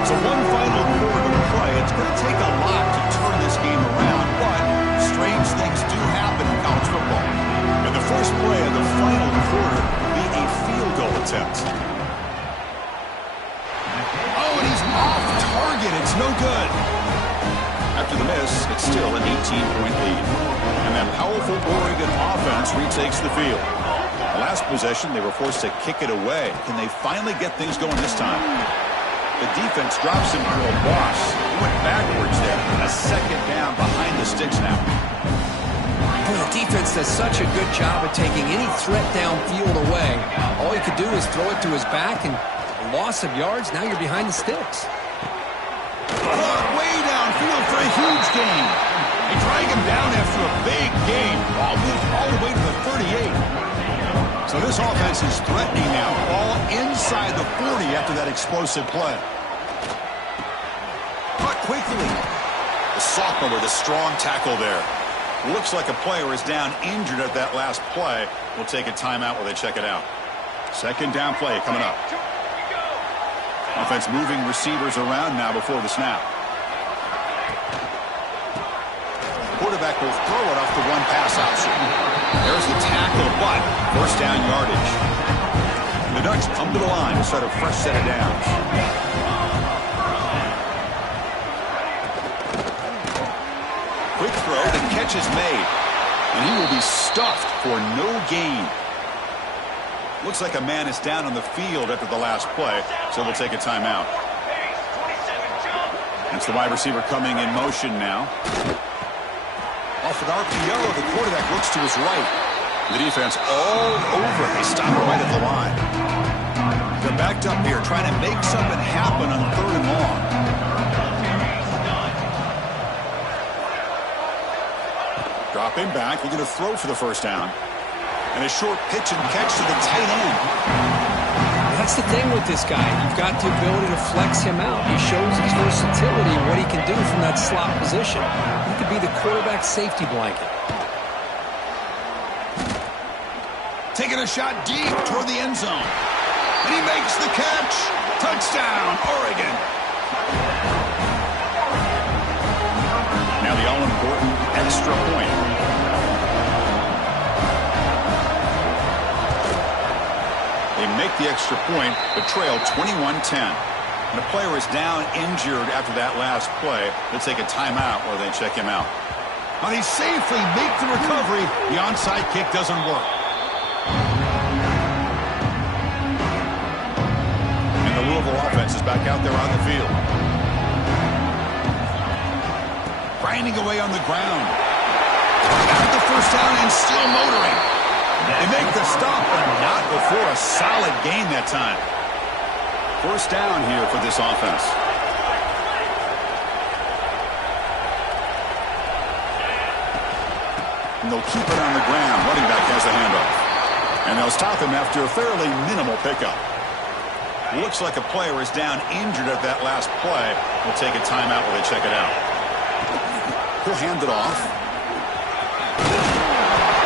So one final quarter to play. It's going to take a lot to turn this game around, but strange things do happen in college football. And the first play of the final quarter will be a field goal attempt. Off target, it's no good. After the miss, it's still an 18-point lead. And that powerful Oregon offense retakes the field. The last possession, they were forced to kick it away. Can they finally get things going this time? The defense drops him for a loss. He went backwards there. A second down behind the sticks now. Well, the defense does such a good job of taking any threat downfield away. All he could do is throw it to his back, and a loss of yards, now you're behind the sticks. Way downfield for a huge gain. They drag him down after a big gain. Ball moves all the way to the 38. So this offense is threatening now. All inside the 40 after that explosive play. Caught quickly. The sophomore with a strong tackle there. Looks like a player is down injured at that last play. We'll take a timeout while they check it out. Second down play coming up. Offense moving receivers around now before the snap. Quarterback will throw it off the one pass option. There's the tackle, but first down yardage. The Ducks come to the line to start a fresh set of downs. Quick throw, the catch is made. And he will be stuffed for no gain. Looks like a man is down on the field after the last play, so we'll take a timeout. It's the wide receiver coming in motion now. Off an RPO, the quarterback looks to his right. The defense all over. They stop right at the line. They're backed up here trying to make something happen on third and long. Dropping back, looking to throw for the first down. And a short pitch and catch to the tight end. That's the thing with this guy. You've got the ability to flex him out. He shows his versatility, what he can do from that slot position. He could be the quarterback's safety blanket. Taking a shot deep toward the end zone. And he makes the catch. Touchdown, Oregon. Now the all-important extra point. They make the extra point, but trail 21-10. And the player is down injured after that last play. They'll take a timeout while they check him out. But he safely makes the recovery. The onside kick doesn't work. And the Louisville offense is back out there on the field. Grinding away on the ground. Got the first down and still motoring. They make the stop, but not before a solid gain that time. First down here for this offense. And they'll keep it on the ground. Running back has the handoff. And they'll stop him after a fairly minimal pickup. Looks like a player is down injured at that last play. We'll take a timeout while they check it out. He'll hand it off.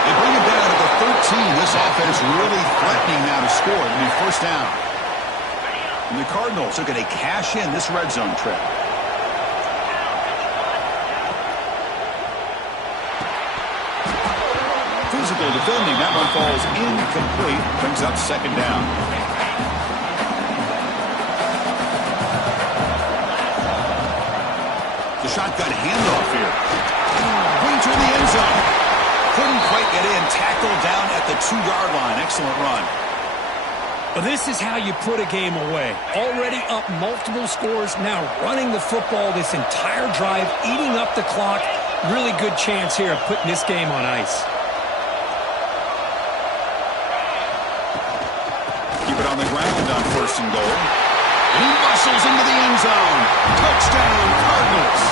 They bring it down to the 13. This offense really threatening now to score. It'll be first down. And the Cardinals are going to cash in this red zone trip. Physical defending. That one falls incomplete. Brings up second down. The shotgun handoff here. Going to the end zone. Couldn't quite get in. Tackled down at the 2-yard line. Excellent run. Well, this is how you put a game away. Already up multiple scores, now running the football this entire drive, eating up the clock. Really good chance here of putting this game on ice. Keep it on the ground on first and goal. And he muscles into the end zone. Touchdown, Cardinals.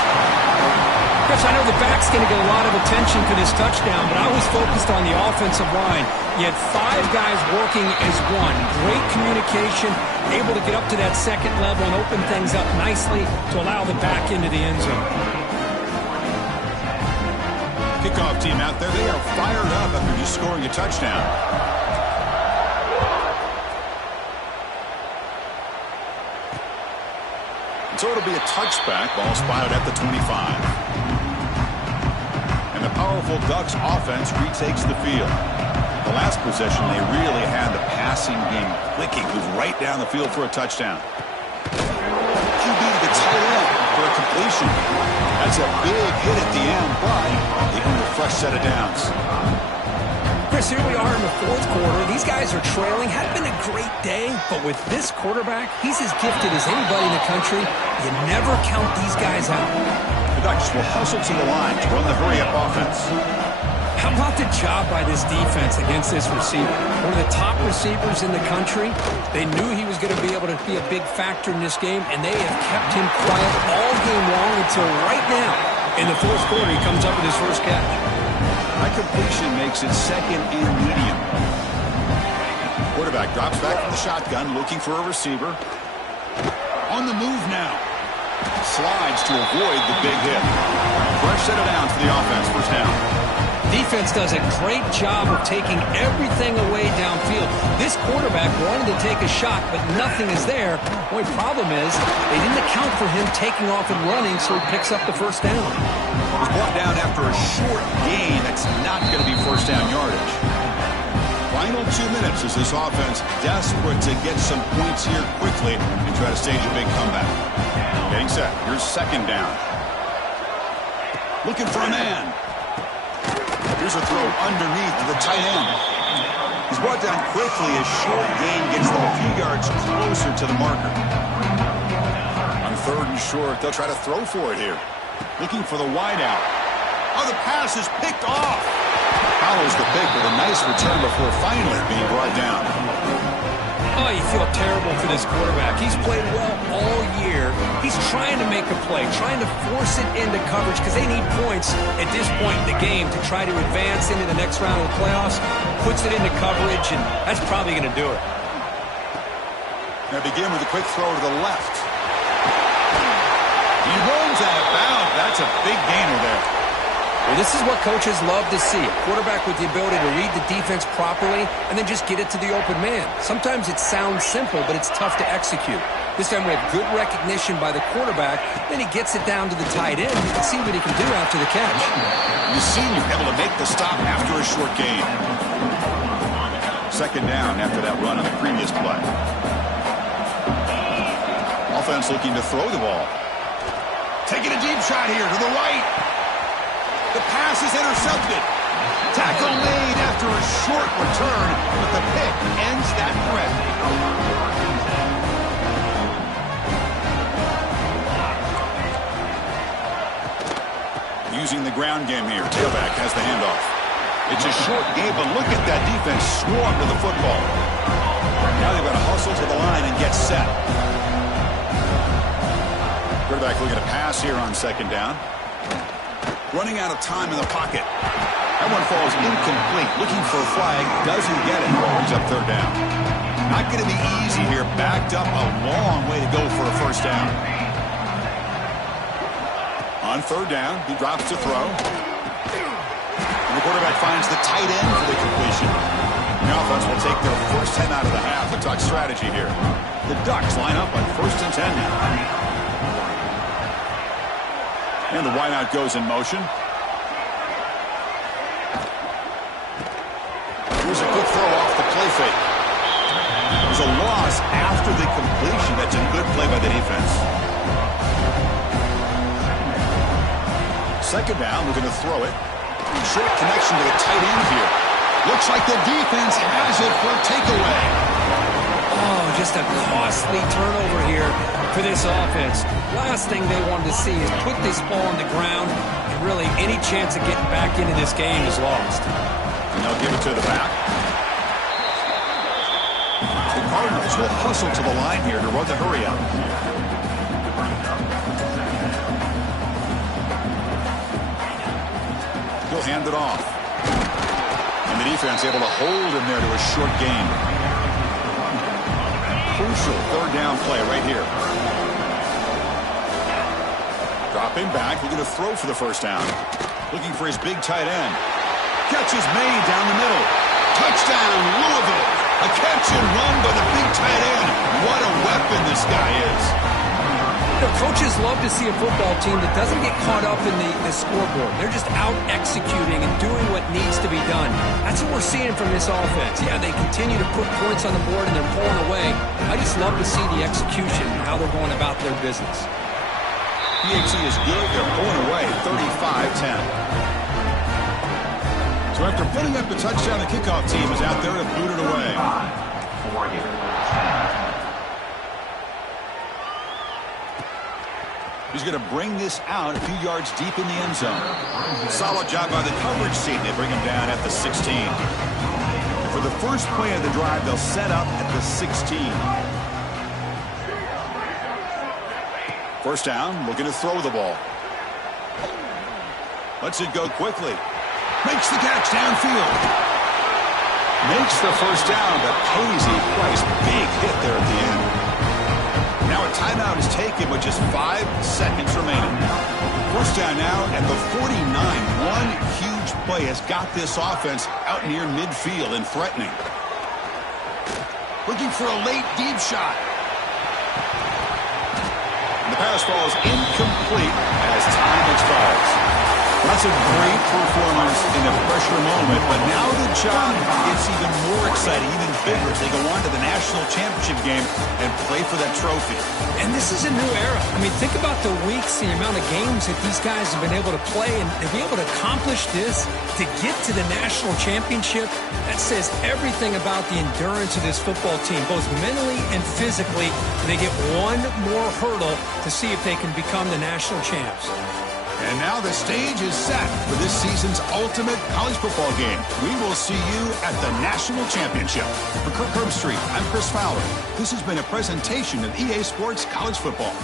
Chris, I know the back's going to get a lot of attention for this touchdown, but I was focused on the offensive line. You had 5 guys working as one. Great communication, able to get up to that second level and open things up nicely to allow the back into the end zone. Kickoff team out there, they are fired up after just scoring a touchdown. So it'll be a touchback. Ball spotted at the 25. And the powerful Ducks offense retakes the field. The last possession, they really had the passing game clicking. Moved right down the field for a touchdown. QB to the tight end for a completion. That's a big hit at the end, but they earned a fresh set of downs. Chris, here we are in the fourth quarter. These guys are trailing. Hadn't been a great day, but with this quarterback, he's as gifted as anybody in the country. You never count these guys out. The Ducks will hustle to the line to run the hurry-up offense. How about the job by this defense against this receiver? One of the top receivers in the country. They knew he was going to be able to be a big factor in this game, and they have kept him quiet all game long until right now. In the fourth quarter, he comes up with his first catch. That completion makes it second and medium. Quarterback drops back from the shotgun, looking for a receiver. On the move now. Slides to avoid the big hit. Fresh set it down for the offense. First down. Defense does a great job of taking everything away downfield. This quarterback wanted to take a shot, but nothing is there. The only problem is they didn't account for him taking off and running, so he picks up the first down. He was brought down after a short gain. That's not going to be first down yardage. Final 2 minutes as this offense desperate to get some points here quickly and try to stage a big comeback. Getting set. Here's second down. Looking for a man. Here's a throw underneath to the tight end. He's brought down quickly as short gain gets them a few yards closer to the marker. On third and short, they'll try to throw for it here. Looking for the wide out. Oh, the pass is picked off. Follows the pick with a nice return before finally being brought down. Oh, you feel terrible for this quarterback. He's played well all year. He's trying to make a play, trying to force it into coverage because they need points at this point in the game to try to advance into the next round of the playoffs. Puts it into coverage, and that's probably going to do it. Now begin with a quick throw to the left. He rolls out of bounds. That's a big gainer there. Well, this is what coaches love to see. A quarterback with the ability to read the defense properly and then just get it to the open man. Sometimes it sounds simple, but it's tough to execute. This time we have good recognition by the quarterback. Then he gets it down to the tight end. You can see what he can do after the catch. The senior able to make the stop after a short gain. Second down after that run on the previous play. Offense looking to throw the ball. Taking a deep shot here to the right. The pass is intercepted. Tackle made after a short return, but the pick ends that threat. Using the ground game here. Tailback has the handoff. It's a short game, but look at that defense swarm to the football. Now they've got to hustle to the line and get set. Quarterback looking to pass here on second down. Running out of time in the pocket. That one falls incomplete. Looking for a flag. Doesn't get it. Brings up third down. Not going to be easy here. Backed up a long way to go for a first down. On third down, he drops to throw. And the quarterback finds the tight end for the completion. The offense will take their first 10 out of the half and talk strategy here. The Ducks line up on first and 10 now. And the wideout goes in motion. Here's a quick throw off the play fake. There's a loss after the completion. That's a good play by the defense. Second down, looking to throw it. Short connection to the tight end here. Looks like the defense has it for a takeaway. Oh, just a costly turnover here for this offense. Last thing they wanted to see is put this ball on the ground, and really any chance of getting back into this game is lost. And they'll give it to the back. The Cardinals will hustle to the line here to run the hurry-up. He'll hand it off. And the defense able to hold him there to a short gain. Crucial third down play right here. Dropping back, looking to throw for the first down. Looking for his big tight end. Catch is made down the middle. Touchdown, Louisville. A catch and run by the big tight end. What a weapon this guy is. The coaches love to see a football team that doesn't get caught up in the scoreboard. They're just out executing and doing what needs to be done. That's what we're seeing from this offense. Yeah, they continue to put points on the board and they're pulling away. I just love to see the execution and how they're going about their business. PHC is good. They're pulling away 35-10. So after putting up the touchdown, the kickoff team is out there to boot it away. 10. He's going to bring this out a few yards deep in the end zone. Solid job by the coverage team. They bring him down at the 16. For the first play of the drive, they'll set up at the 16. First down, looking to throw the ball. Lets it go quickly. Makes the catch downfield. Makes the first down, but pays a price. Big hit there at the end. Now a timeout is taken with just 5 seconds remaining. First down now at the 49. One huge play has got this offense out near midfield and threatening. Looking for a late deep shot. And the pass ball is incomplete as time expires. That's a great performance in a pressure moment, but now the job gets even more exciting, even bigger as they go on to the national championship game and play for that trophy. And this is a new era. I mean, think about the weeks, the amount of games that these guys have been able to play, and to be able to accomplish this, to get to the national championship, that says everything about the endurance of this football team, both mentally and physically. They get one more hurdle to see if they can become the national champs. And now the stage is set for this season's ultimate college football game. We will see you at the national championship. For Kirk Herbstreit, I'm Chris Fowler. This has been a presentation of EA Sports College Football.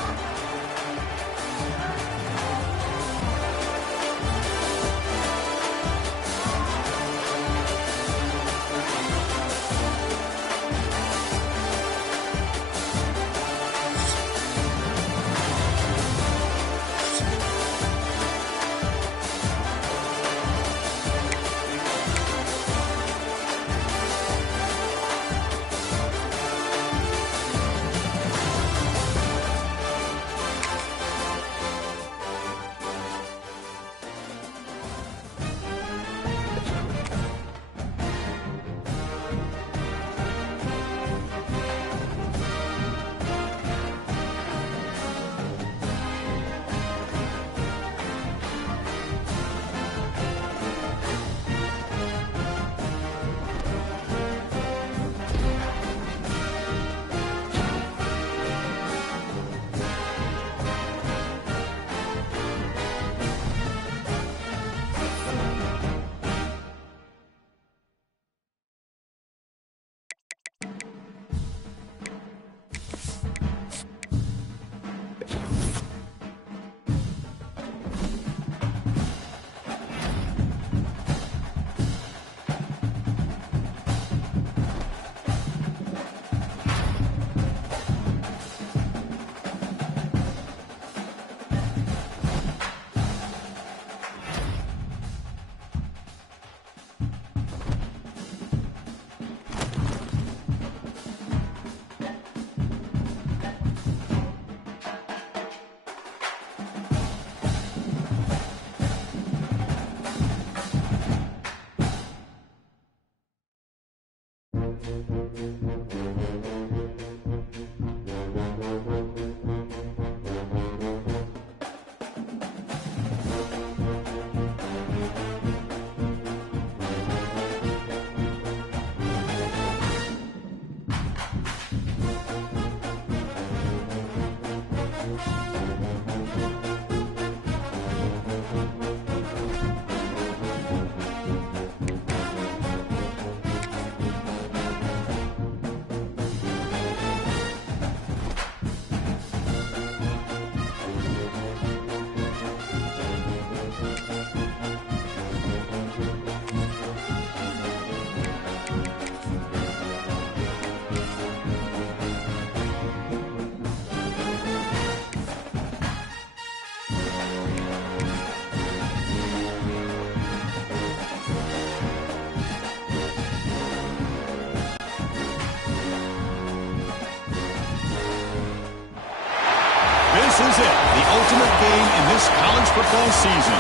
This is it, the ultimate game in this college football season.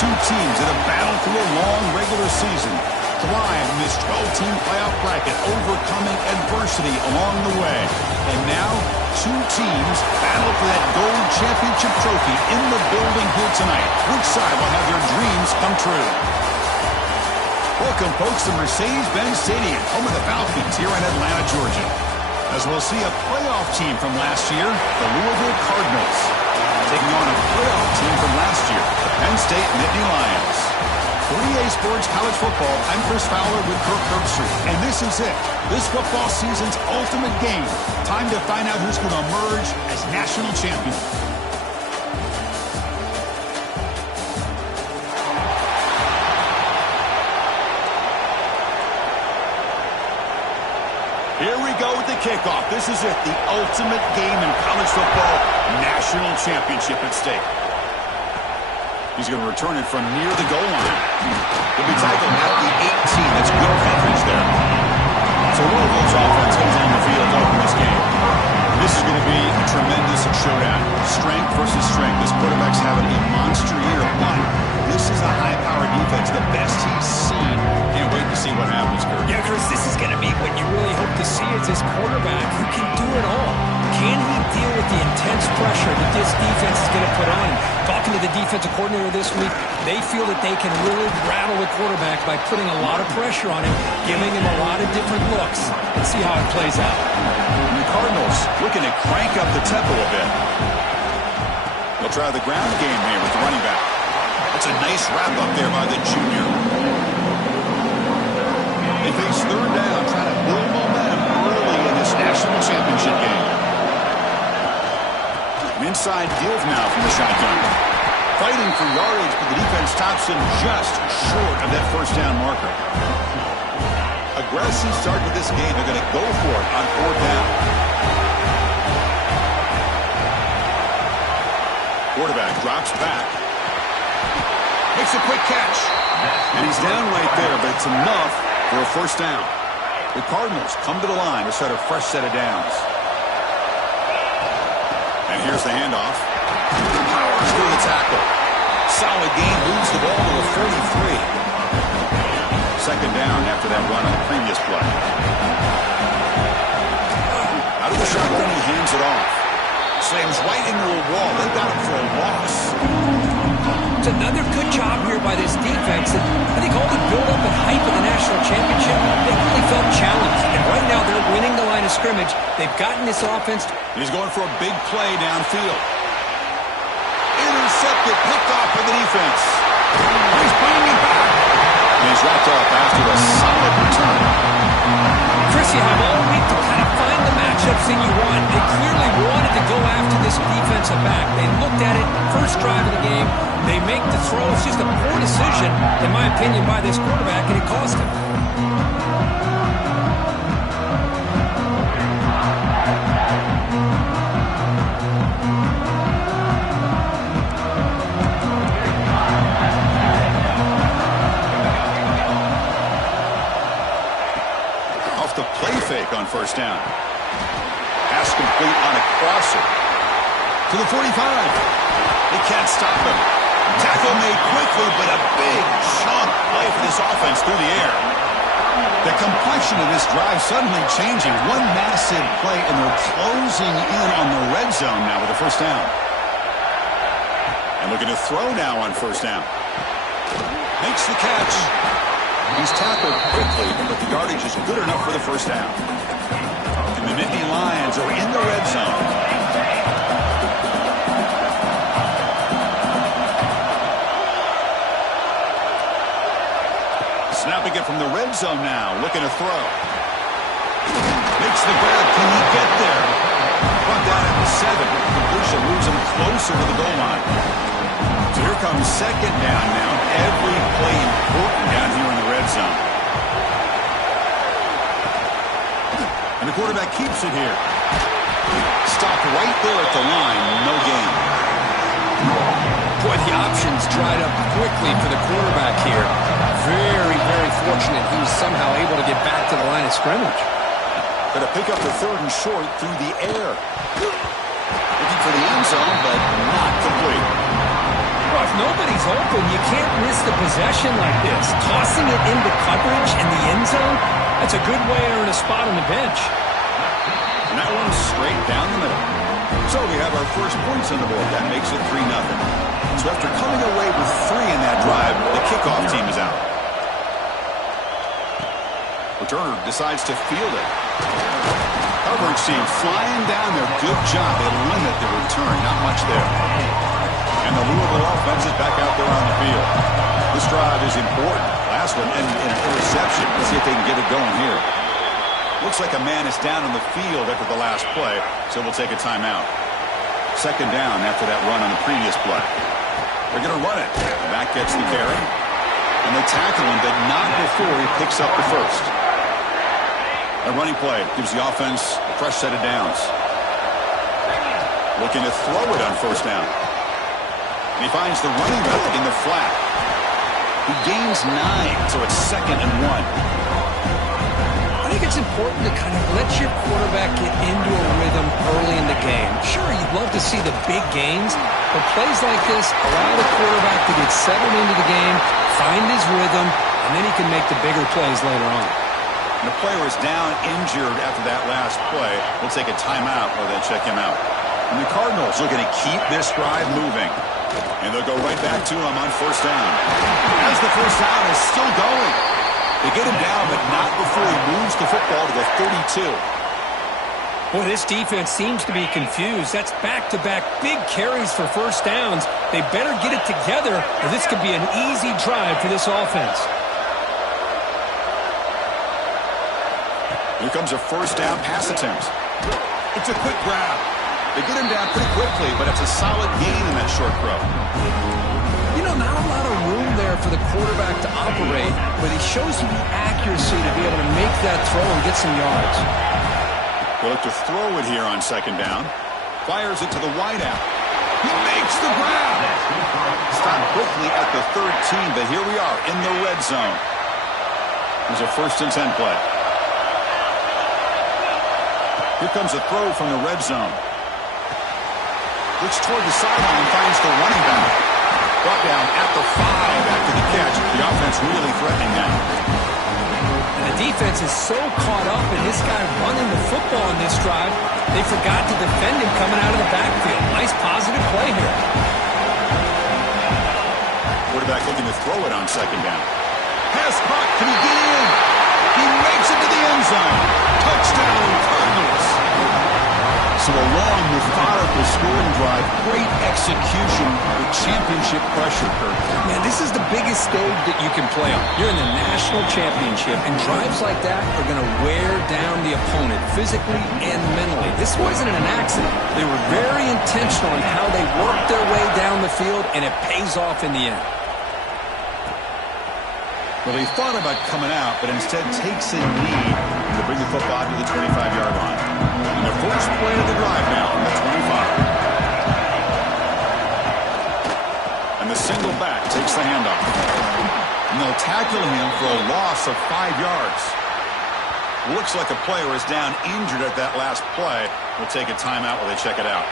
Two teams that have battled through a long regular season, thrive in this 12-team playoff bracket, overcoming adversity along the way. And now, two teams battle for that gold championship trophy in the building here tonight. Which side will have their dreams come true? Welcome, folks, to Mercedes-Benz Stadium, home of the Falcons here in Atlanta, Georgia. As we'll see a playoff team from last year, the Louisville Cardinals, taking on a playoff team from last year, the Penn State Nittany Lions. 3A Sports College Football, I'm Chris Fowler with Kirk Herbstreit, and this is it. This football season's ultimate game. Time to find out who's going to emerge as national champion. Here we go with the kickoff. This is it, the ultimate game in college football, national championship at stake. He's going to return it from near the goal line. He'll be tackled at the 18. That's good coverage there. So Louisville's offense goes on the field to open this game. This is going to be a tremendous showdown. Strength versus strength. This quarterback's having a monster year, but this is a high-powered defense, the best he's seen. Can't wait to see what happens, Kurt. Yeah, Chris, this is going to be what you really hope to see is this quarterback who can do it all. Can he deal with the intense pressure that this defense is going to put on him? Talking to the defensive coordinator this week, they feel that they can really rattle the quarterback by putting a lot of pressure on him, giving him a lot of different looks. Let's see how it plays out. And the Cardinals looking to crank up the tempo a bit. They'll try the ground game here with the running back. That's a nice wrap up there by the junior. They face third down, trying to build momentum early in this national championship game. Inside field now from the shotgun. Fighting for yardage, but the defense stops him just short of that first down marker. Aggressive start to this game. They're going to go for it on fourth down. Quarterback drops back. Makes a quick catch. And he's down right there, but it's enough for a first down. The Cardinals come to the line to start a fresh set of downs. And here's the handoff. Powers through the tackle. Solid gain, moves the ball to the 43. Second down after that run on the previous play. Out of the shotgun, he hands it off. Slams right into a wall. They got him for a loss. It's another good job here by this defense. And I think all the build-up and hype of the national championship, they really felt challenged. And right now they're winning the line of scrimmage. They've gotten this offense. He's going for a big play downfield. Intercepted, picked off by the defense. He's bringing it back. And he's wrapped up after a solid return. Chris, you have all week to kind of find the matchups that you want. They clearly wanted to go after this defensive back. They looked at it, first drive of the game. They make the throw. It's just a poor decision, in my opinion, by this quarterback, and it cost him. Off the play fake on first down. Pass complete on a crosser. To the 45. They can't stop him. Tackle made quickly, but a big chunk play for this offense through the air. The complexion of this drive suddenly changing. One massive play, and they're closing in on the red zone now with a first down. And looking to throw now on first down. Makes the catch. He's tackled quickly, but the yardage is good enough for the first down. And the Nittany Lions are in the red zone. Snapping it from the red zone now, looking to throw. Makes the grab. Can he get there? Brought down at the 7. Completion moves him closer to the goal line. So here comes second down now. Every play important down here in the red zone. And the quarterback keeps it here. Stopped right there at the line. No gain. Boy, the options dried up quickly for the quarterback here. Very, very fortunate he was somehow able to get back to the line of scrimmage. Going to pick up the third and short through the air. Looking for the end zone, but not complete. Well, if nobody's open, you can't miss the possession like this. Tossing it into coverage in the end zone, that's a good way to earn a spot on the bench. And that one's straight down the middle. So we have our first points on the board. That makes it 3-0. So after coming away with 3 in that drive, the kickoff team is out. Returner decides to field it. Coverage team flying down there. Good job. They limit the return. Not much there. And the Louisville offense is back out there on the field. This drive is important. Last one ended in an interception. Let's see if they can get it going here. Looks like a man is down on the field after the last play, so we'll take a timeout. Second down after that run on the previous play. They're going to run it. The back gets the carry. And they tackle him, but not before he picks up the first. A running play gives the offense a fresh set of downs. Looking to throw it on first down. And he finds the running back in the flat. He gains 9, so it's 2nd and 1. I think it's important to kind of let your quarterback get into a rhythm early in the game. Sure, you'd love to see the big gains, but plays like this allow the quarterback to get settled into the game, find his rhythm, and then he can make the bigger plays later on. And the player is down injured after that last play. We'll take a timeout or then check him out. And the Cardinals are going to keep this drive moving. And they'll go right back to him on first down. As the first down is still going. They get him down, but not before he moves the football to the 32. Boy, this defense seems to be confused. That's back-to-back big carries for first downs. They better get it together, or this could be an easy drive for this offense. Here comes a first down pass attempt. It's a quick grab. They get him down pretty quickly, but it's a solid gain in that short throw. You know, not a lot of room there for the quarterback to operate, but he shows you the accuracy to be able to make that throw and get some yards. They'll look to throw it here on second down. Fires it to the wideout. He makes the grab. Stopped quickly at the 13, but here we are in the red zone. There's a 1st and 10 play. Here comes a throw from the red zone. Looks toward the sideline, finds the running back. Brought down at the 5 after the catch. The offense really threatening now. And the defense is so caught up in this guy running the football in this drive, they forgot to defend him coming out of the backfield. Nice positive play here. Quarterback looking to throw it on second down. Pass caught. Can he get in? He makes it to the end zone. Touchdown, Cardinals. So a long, methodical scoring drive. Great execution with championship pressure, Kurt. Man, this is the biggest stage that you can play on. You're in the national championship, and drives like that are going to wear down the opponent physically and mentally. This wasn't an accident. They were very intentional in how they worked their way down the field, and it pays off in the end. Well, they thought about coming out, but instead takes a knee to bring the football to the 25-yard line. And the first play of the drive now on the 25. And the single back takes the handoff. And they'll tackle him for a loss of 5 yards. Looks like a player is down injured at that last play. We'll take a timeout while they check it out.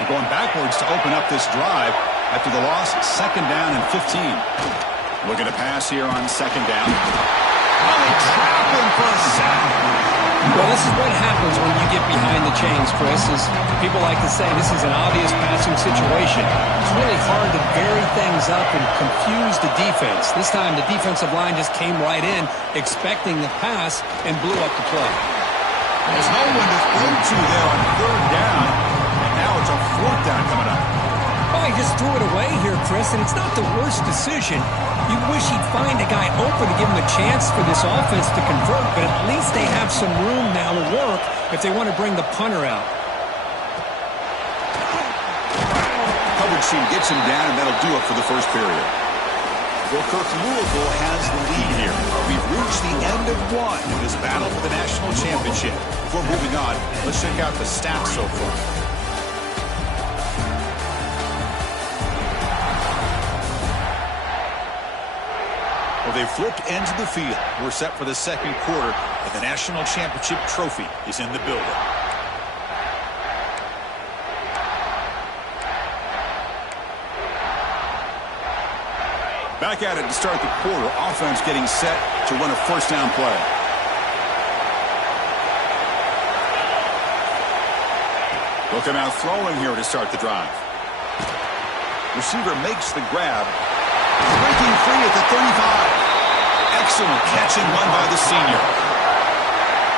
They're going backwards to open up this drive after the loss, 2nd down and 15. Looking to pass here on second down. Oh, they trap him for a sack. Well, this is what happens when you get behind the chains, Chris. As people like to say, this is an obvious passing situation. It's really hard to vary things up and confuse the defense. This time, the defensive line just came right in, expecting the pass, and blew up the play. There's no one to throw to there on 3rd down. And now it's a 4th down coming up. Oh, he just threw it away here, Chris, and it's not the worst decision. You wish he'd find a guy open to give him a chance for this offense to convert, but at least they have some room now to work if they want to bring the punter out. Coverage team gets him down, and that'll do it for the first period. Well, Kirk, Louisville has the lead here. We've reached the end of one in this battle for the national championship. Before moving on, let's check out the stats so far. Well, they flipped into the field. We're set for the second quarter, and the national championship trophy is in the building. Back at it to start the quarter. Offense getting set to run a first down play. They'll come out throwing here to start the drive. Receiver makes the grab. Breaking free at the 35. Excellent catch and run by the senior.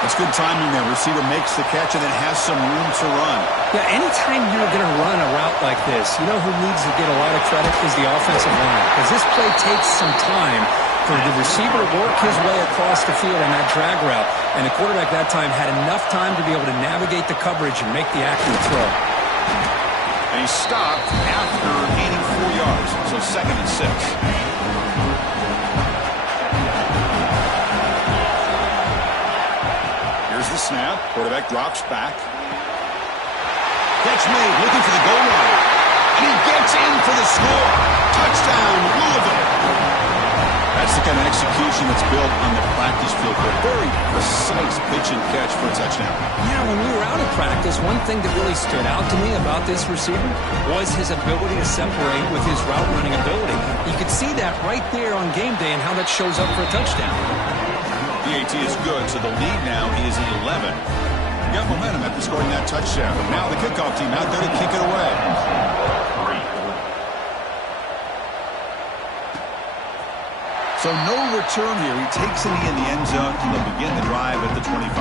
That's good timing there. Receiver makes the catch and then has some room to run. Yeah, anytime you're going to run a route like this, you know who needs to get a lot of credit is the offensive line. Because this play takes some time for the receiver to work his way across the field on that drag route. And the quarterback that time had enough time to be able to navigate the coverage and make the accurate throw. And he stopped after gaining 4 yards. So 2nd and 6. Here's the snap. Quarterback drops back. Catch made, looking for the goal line. And he gets in for the score. Touchdown, Louisville. That's the kind of execution that's built on the practice field for a very precise pitch and catch for a touchdown. Yeah, when we were out of practice, one thing that really stood out to me about this receiver was his ability to separate with his route running ability. You could see that right there on game day and how that shows up for a touchdown. The AT is good, so the lead now is 11. Got momentum after scoring that touchdown. Now the kickoff team out there to kick it away. So no return here. He takes it in the end zone, and they'll begin the drive at the 25.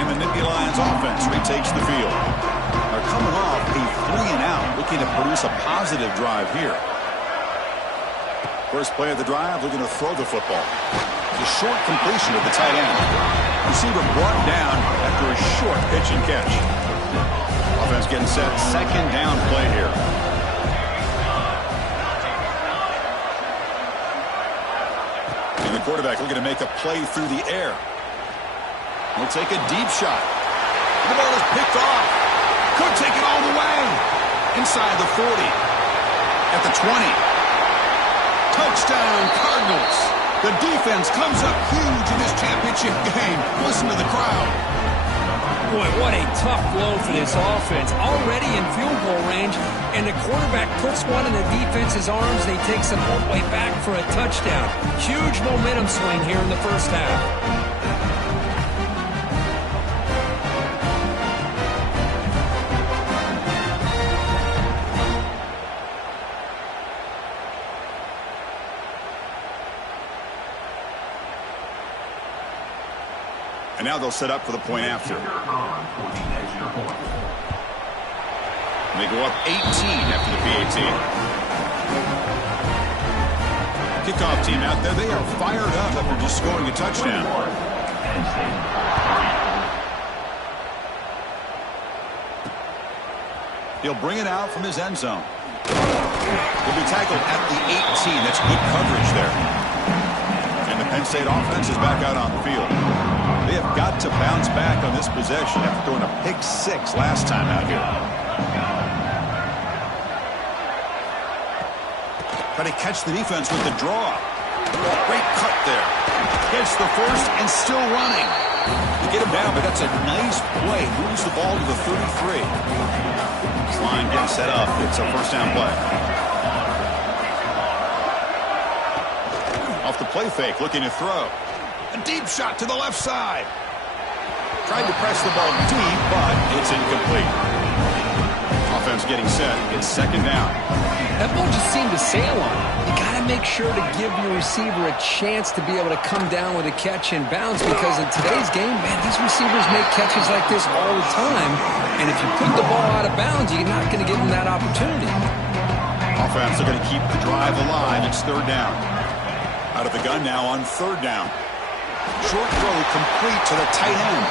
And the Nittany Lions offense retakes the field. They're coming off a 3-and-out, looking to produce a positive drive here. First play of the drive, looking to throw the football. The short completion of the tight end. Receiver brought down after a short pitch and catch. Offense getting set. 2nd down play here. And the quarterback looking to make a play through the air. He'll take a deep shot. The ball is picked off. Could take it all the way. Inside the 40. At the 20. Touchdown, Cardinals. The defense comes up huge in this championship game. Listen to the crowd. Boy, what a tough blow for this offense. Already in field goal range, and the quarterback puts one in the defense's arms, and he takes it all the way back for a touchdown. Huge momentum swing here in the first half. And now they'll set up for the point after. And they go up 18 after the PAT. Kickoff team out there. They are fired up after just scoring a touchdown. He'll bring it out from his end zone. He'll be tackled at the 18. That's good coverage there. And the Penn State offense is back out on the field. They have got to bounce back on this possession after throwing a pick 6 last time out here. Try to catch the defense with the draw. Great cut there. Gets the first and still running. You get him down, but that's a nice play. Moves the ball to the 33. This line getting set up. It's a first down play. Off the play fake, looking to throw. A deep shot to the left side. Tried to press the ball deep, but it's incomplete. Offense getting set. It's 2nd down. That ball just seemed to sail on. You got to make sure to give your receiver a chance to be able to come down with a catch and bounce, because in today's game, man, these receivers make catches like this all the time. And if you put the ball out of bounds, you're not going to give them that opportunity. Offense are going to keep the drive alive. It's 3rd down. Out of the gun now on 3rd down. Short throw complete to the tight end.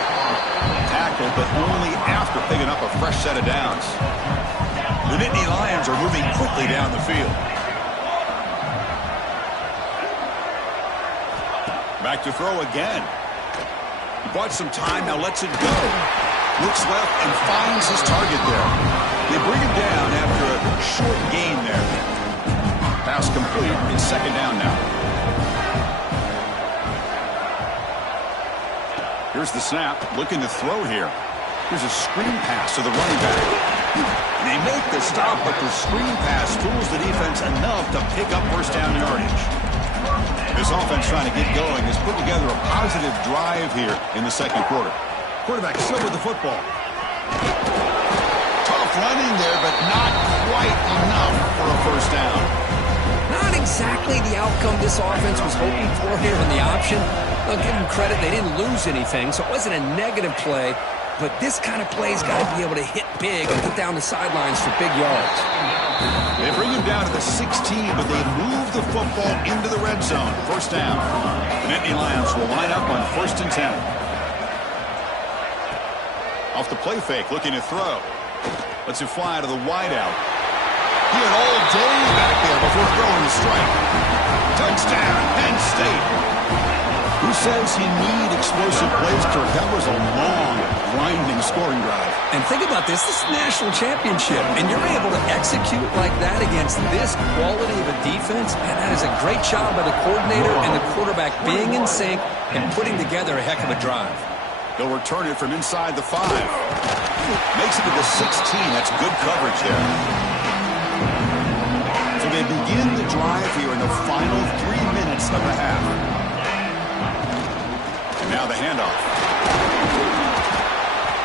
Tackled, but only after picking up a fresh set of downs. The Nittany Lions are moving quickly down the field. Back to throw again. He bought some time, now lets it go. Looks left and finds his target there. They bring him down after a short gain there. Pass complete. It's 2nd down now. Here's the snap, looking to throw here. Here's a screen pass to the running back. They make the stop, but the screen pass fools the defense enough to pick up first down yardage. This offense trying to get going has put together a positive drive here in the 2nd quarter. Quarterback still with the football. Tough running there, but not quite enough for a first down. Not exactly the outcome this offense was hoping for here in the option. I'll give them credit. They didn't lose anything, so it wasn't a negative play. But this kind of play's got to be able to hit big and get down the sidelines for big yards. They bring him down to the 16, but they move the football into the red zone. First down. The Nittany Lions will line up on 1st and 10. Off the play fake, looking to throw. Lets it fly to the wideout. He had all day back there before throwing the strike. Touchdown, Penn State. Who says you need explosive plays, Kirk? That was a long, grinding scoring drive. And think about this. This is a national championship, and you're able to execute like that against this quality of a defense, and that is a great job by the coordinator and the quarterback being in sync and putting together a heck of a drive. They'll return it from inside the 5. Makes it to the 16. That's good coverage there. So they begin the drive here in the final 3 minutes of the half. And now the handoff.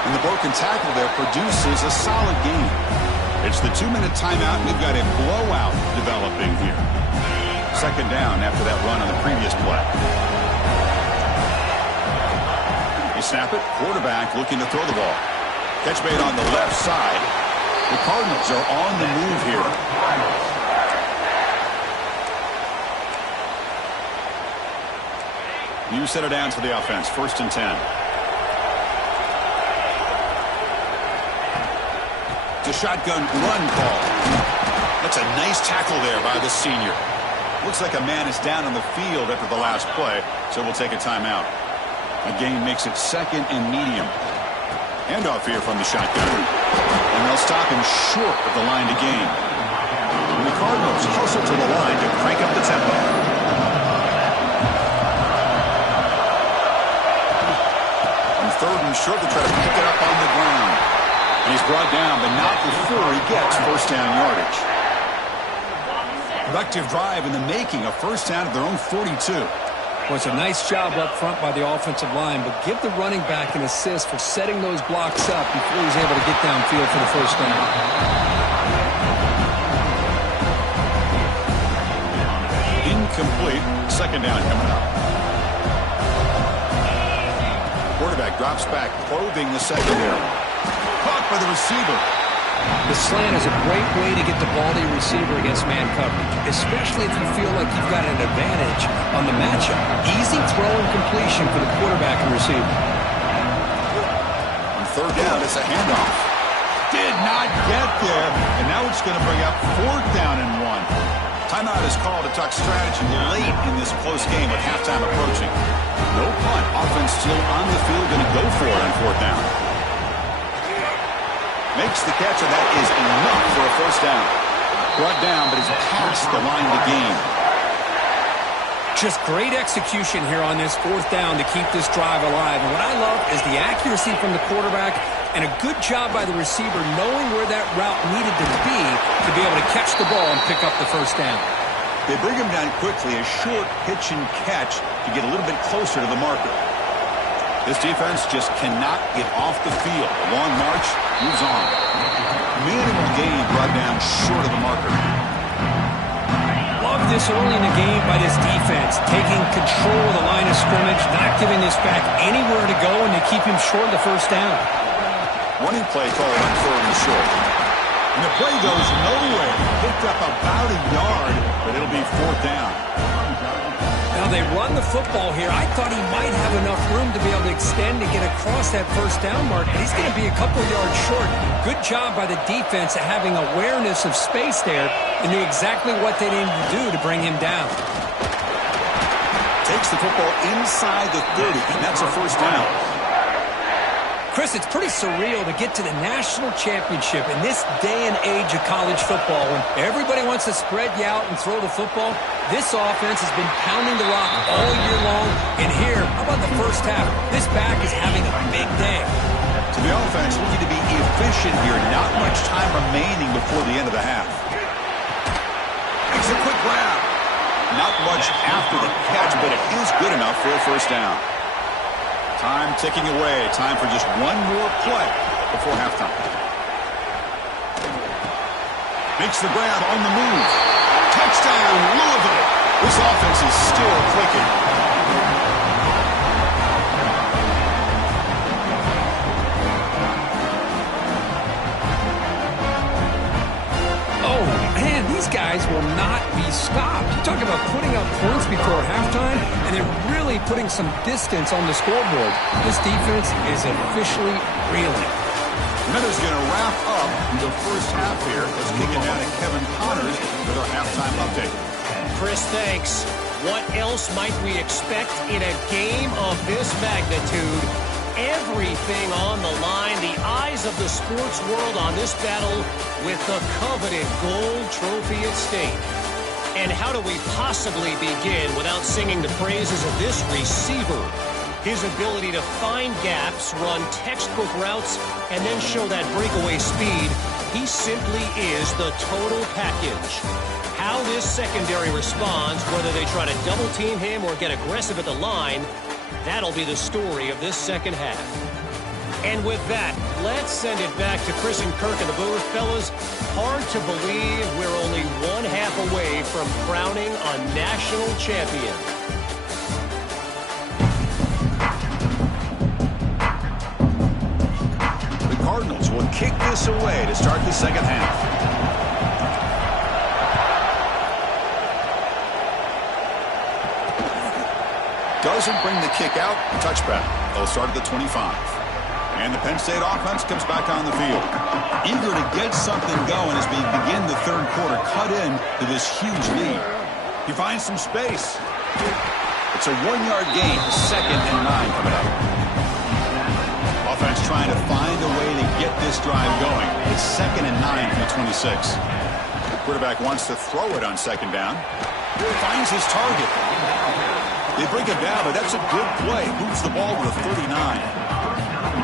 And the broken tackle there produces a solid gain. It's the 2-minute timeout, and we've got a blowout developing here. Second down after that run on the previous play. You snap it, quarterback looking to throw the ball. Catch made on the left side. The Cardinals are on the move here. New set of downs for the offense. 1st and 10. It's a shotgun run call. That's a nice tackle there by the senior. Looks like a man is down on the field after the last play, so we'll take a timeout. A gain makes it 2nd and medium. Handoff here from the shotgun. And they'll stop him short of the line to gain. And the Cardinals hustle to the line to crank up the tempo. On 3rd and short, they try to pick it up on the ground. And he's brought down, but not before he gets first down yardage. Productive drive in the making, a first down at their own 42. Well, it's a nice job up front by the offensive line, but give the running back an assist for setting those blocks up before he's able to get downfield for the first down. Incomplete. Second down coming up. Quarterback drops back, probing the secondary. Caught by the receiver. The slant is a great way to get the ball to your receiver against man coverage, especially if you feel like you've got an advantage on the matchup. Easy throw and completion for the quarterback and receiver. On 3rd down, it's a handoff. Did not get there, and now it's going to bring up 4th down and 1. Timeout is called to talk strategy late in this close game with halftime approaching. No punt. Offense still on the field, going to go for it on 4th down. Makes the catch, and that is enough for a first down. Brought down, but he's past the line to gain. Just great execution here on this 4th down to keep this drive alive. And what I love is the accuracy from the quarterback and a good job by the receiver knowing where that route needed to be able to catch the ball and pick up the first down. They bring him down quickly, a short pitch and catch to get a little bit closer to the marker. This defense just cannot get off the field. A long march moves on. Minimal gain brought down short of the marker. Love this early in the game by this defense, taking control of the line of scrimmage, not giving this back anywhere to go, and they keep him short of the first down. Running play called on 3rd and short. And the play goes nowhere. Picked up about a yard, but it'll be 4th down. Now they run the football here. I thought he might have enough room to be able to extend and get across that first down mark, but he's going to be a couple yards short. Good job by the defense at having awareness of space there and knew exactly what they needed to do to bring him down. Takes the football inside the 30, and that's a first down. Chris, it's pretty surreal to get to the national championship in this day and age of college football when everybody wants to spread you out and throw the football. This offense has been pounding the rock all year long. And here, how about the first half? This back is having a big day. To the offense, looking to be efficient here. Not much time remaining before the end of the half. Makes a quick grab. Not much after the catch, but it is good enough for a first down. Time ticking away. Time for just one more play before halftime. Makes the grab on the move. Touchdown, Louisville. This offense is still clicking. and they're really putting some distance on the scoreboard. This defense is officially reeling. Minutes going to wrap up the first half here. Let's kick it down to Kevin Connors with our halftime update. Chris, thanks. What else might we expect in a game of this magnitude? Everything on the line, the eyes of the sports world on this battle with the coveted gold trophy at stake. And how do we possibly begin without singing the praises of this receiver? His ability to find gaps, run textbook routes, and then show that breakaway speed. He simply is the total package. How this secondary responds, whether they try to double team him or get aggressive at the line, that'll be the story of this second half. And with that, let's send it back to Chris and Kirk in the booth. Fellas, hard to believe we're only one half away from crowning a national champion. The Cardinals will kick this away to start the second half. Doesn't bring the kick out. Touchback. They'll start at the 25. And the Penn State offense comes back on the field. Eager to get something going as we begin the third quarter. Cut in to this huge lead. He finds some space. It's a 1-yard gain. 2nd and 9 coming up. Offense trying to find a way to get this drive going. It's 2nd and 9 from the 26. The quarterback wants to throw it on 2nd down. Finds his target. They bring him down, but that's a good play. Moves the ball to the 39.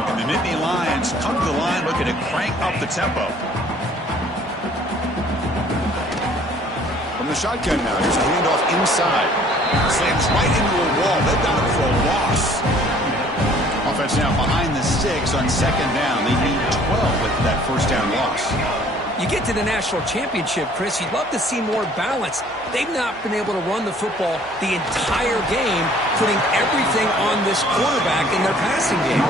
And the Nittany Lions come to the line looking to crank up the tempo. From the shotgun now, here's a handoff inside. Slams right into a wall. They've got him for a loss. Offense now behind the 6 on 2nd down. They need 12 with that first down loss. You get to the national championship, Chris, you'd love to see more balance. They've not been able to run the football the entire game, putting everything on this quarterback in their passing game.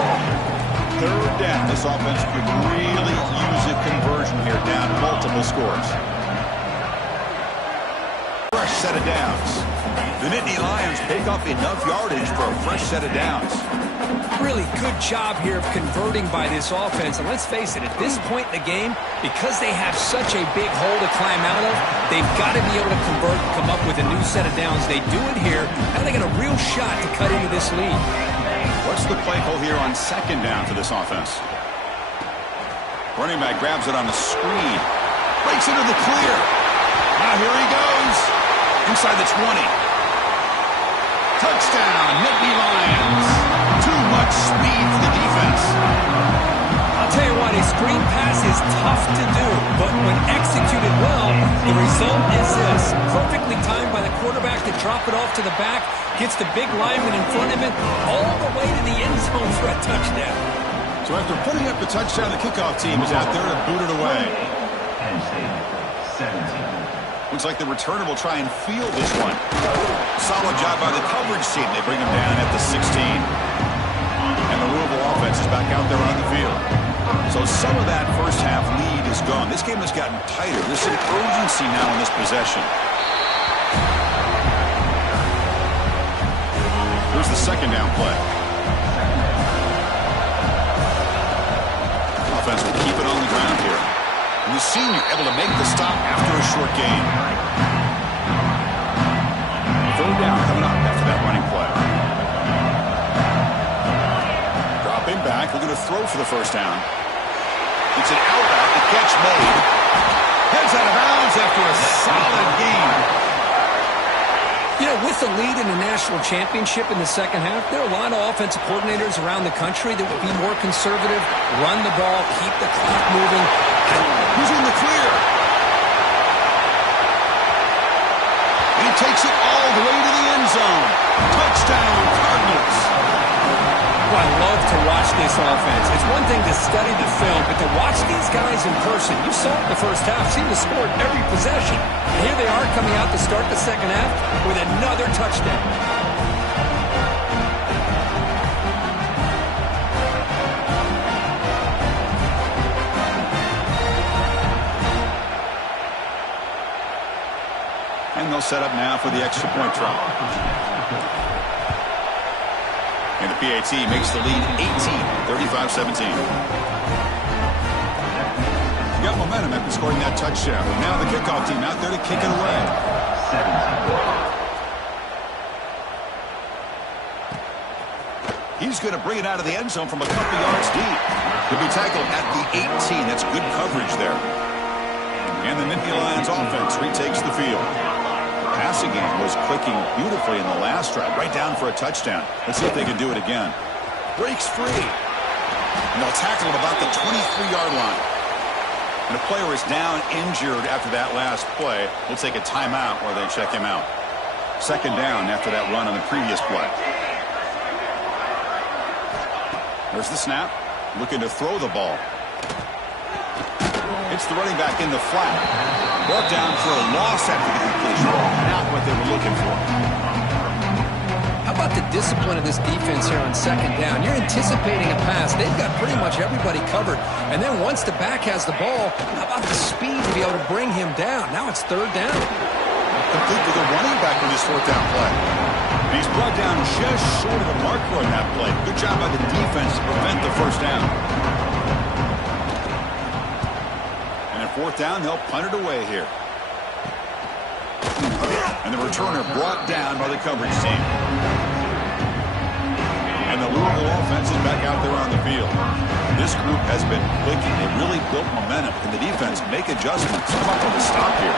3rd down. This offense could really use a conversion here, down multiple scores. Fresh set of downs. The Nittany Lions pick up enough yardage for a fresh set of downs. Really good job here of converting by this offense. And let's face it, at this point in the game, because they have such a big hole to climb out of, they've got to be able to convert and come up with a new set of downs. They do it here. Now they got a real shot to cut into this lead. What's the play call here on 2nd down for this offense? Running back grabs it on the screen. Breaks into the clear. Now here he goes. Inside the 20. Touchdown, Nittany Lions. Too much speed for the defense. I'll tell you what, a screen pass is tough to do, but when executed well, the result is this. Perfectly timed by the quarterback to drop it off to the back, gets the big lineman in front of him, all the way to the end zone for a touchdown. So after putting up the touchdown, the kickoff team is out there to boot it away. Penn State, 17. Looks like the returner will try and field this one. Solid job by the coverage team. They bring him down at the 16. And the Louisville offense is back out there on the field. So some of that first half lead is gone. This game has gotten tighter. There's some urgency now in this possession. Here's the 2nd down play. Offense will keep it on the ground here. And the senior able to make the stop after a short gain. 3rd down coming up after that running play. Dropping back, looking to throw for the first down. It's an out-out, the catch made. Heads out of bounds after a solid gain. You know, with the lead in the national championship in the second half, there are a lot of offensive coordinators around the country that would be more conservative, run the ball, keep the clock moving. Who's in the clear? And he takes it all the way to the end zone. Touchdown, Cardinals. Well, I love to watch this offense. It's one thing to study the film, but to watch these guys in person, you saw it in the first half, seemed to score every possession. And here they are coming out to start the second half with another touchdown. And they'll set up now for the extra point try. And the PAT makes the lead 18, 35-17. Got momentum after scoring that touchdown. Now the kickoff team out there to kick it away. 17. He's going to bring it out of the end zone from a couple yards deep. He'll be tackled at the 18. That's good coverage there. And the Nittany Lions offense retakes the field. The passing game was clicking beautifully in the last drive, right down for a touchdown. Let's see if they can do it again. Breaks free. And they'll tackle him about the 23-yard line. And the player is down injured after that last play. We'll take a timeout while they check him out. Second down after that run on the previous play. There's the snap. Looking to throw the ball. It's the running back in the flat. Brought down for a loss after the completion. Not what they were looking for. How about the discipline of this defense here on second down? You're anticipating a pass. They've got pretty much everybody covered. And then once the back has the ball, how about the speed to be able to bring him down? Now it's third down. Complete with a running back on his fourth down play. And he's brought down just short of the marker on that play. Good job by the defense to prevent the first down. And at fourth down, they'll punt it away here. And the returner brought down by the coverage team. And the Louisville offense is back out there on the field. This group has been clicking. They really built momentum. Can the defense make adjustments? Come up with a stop here.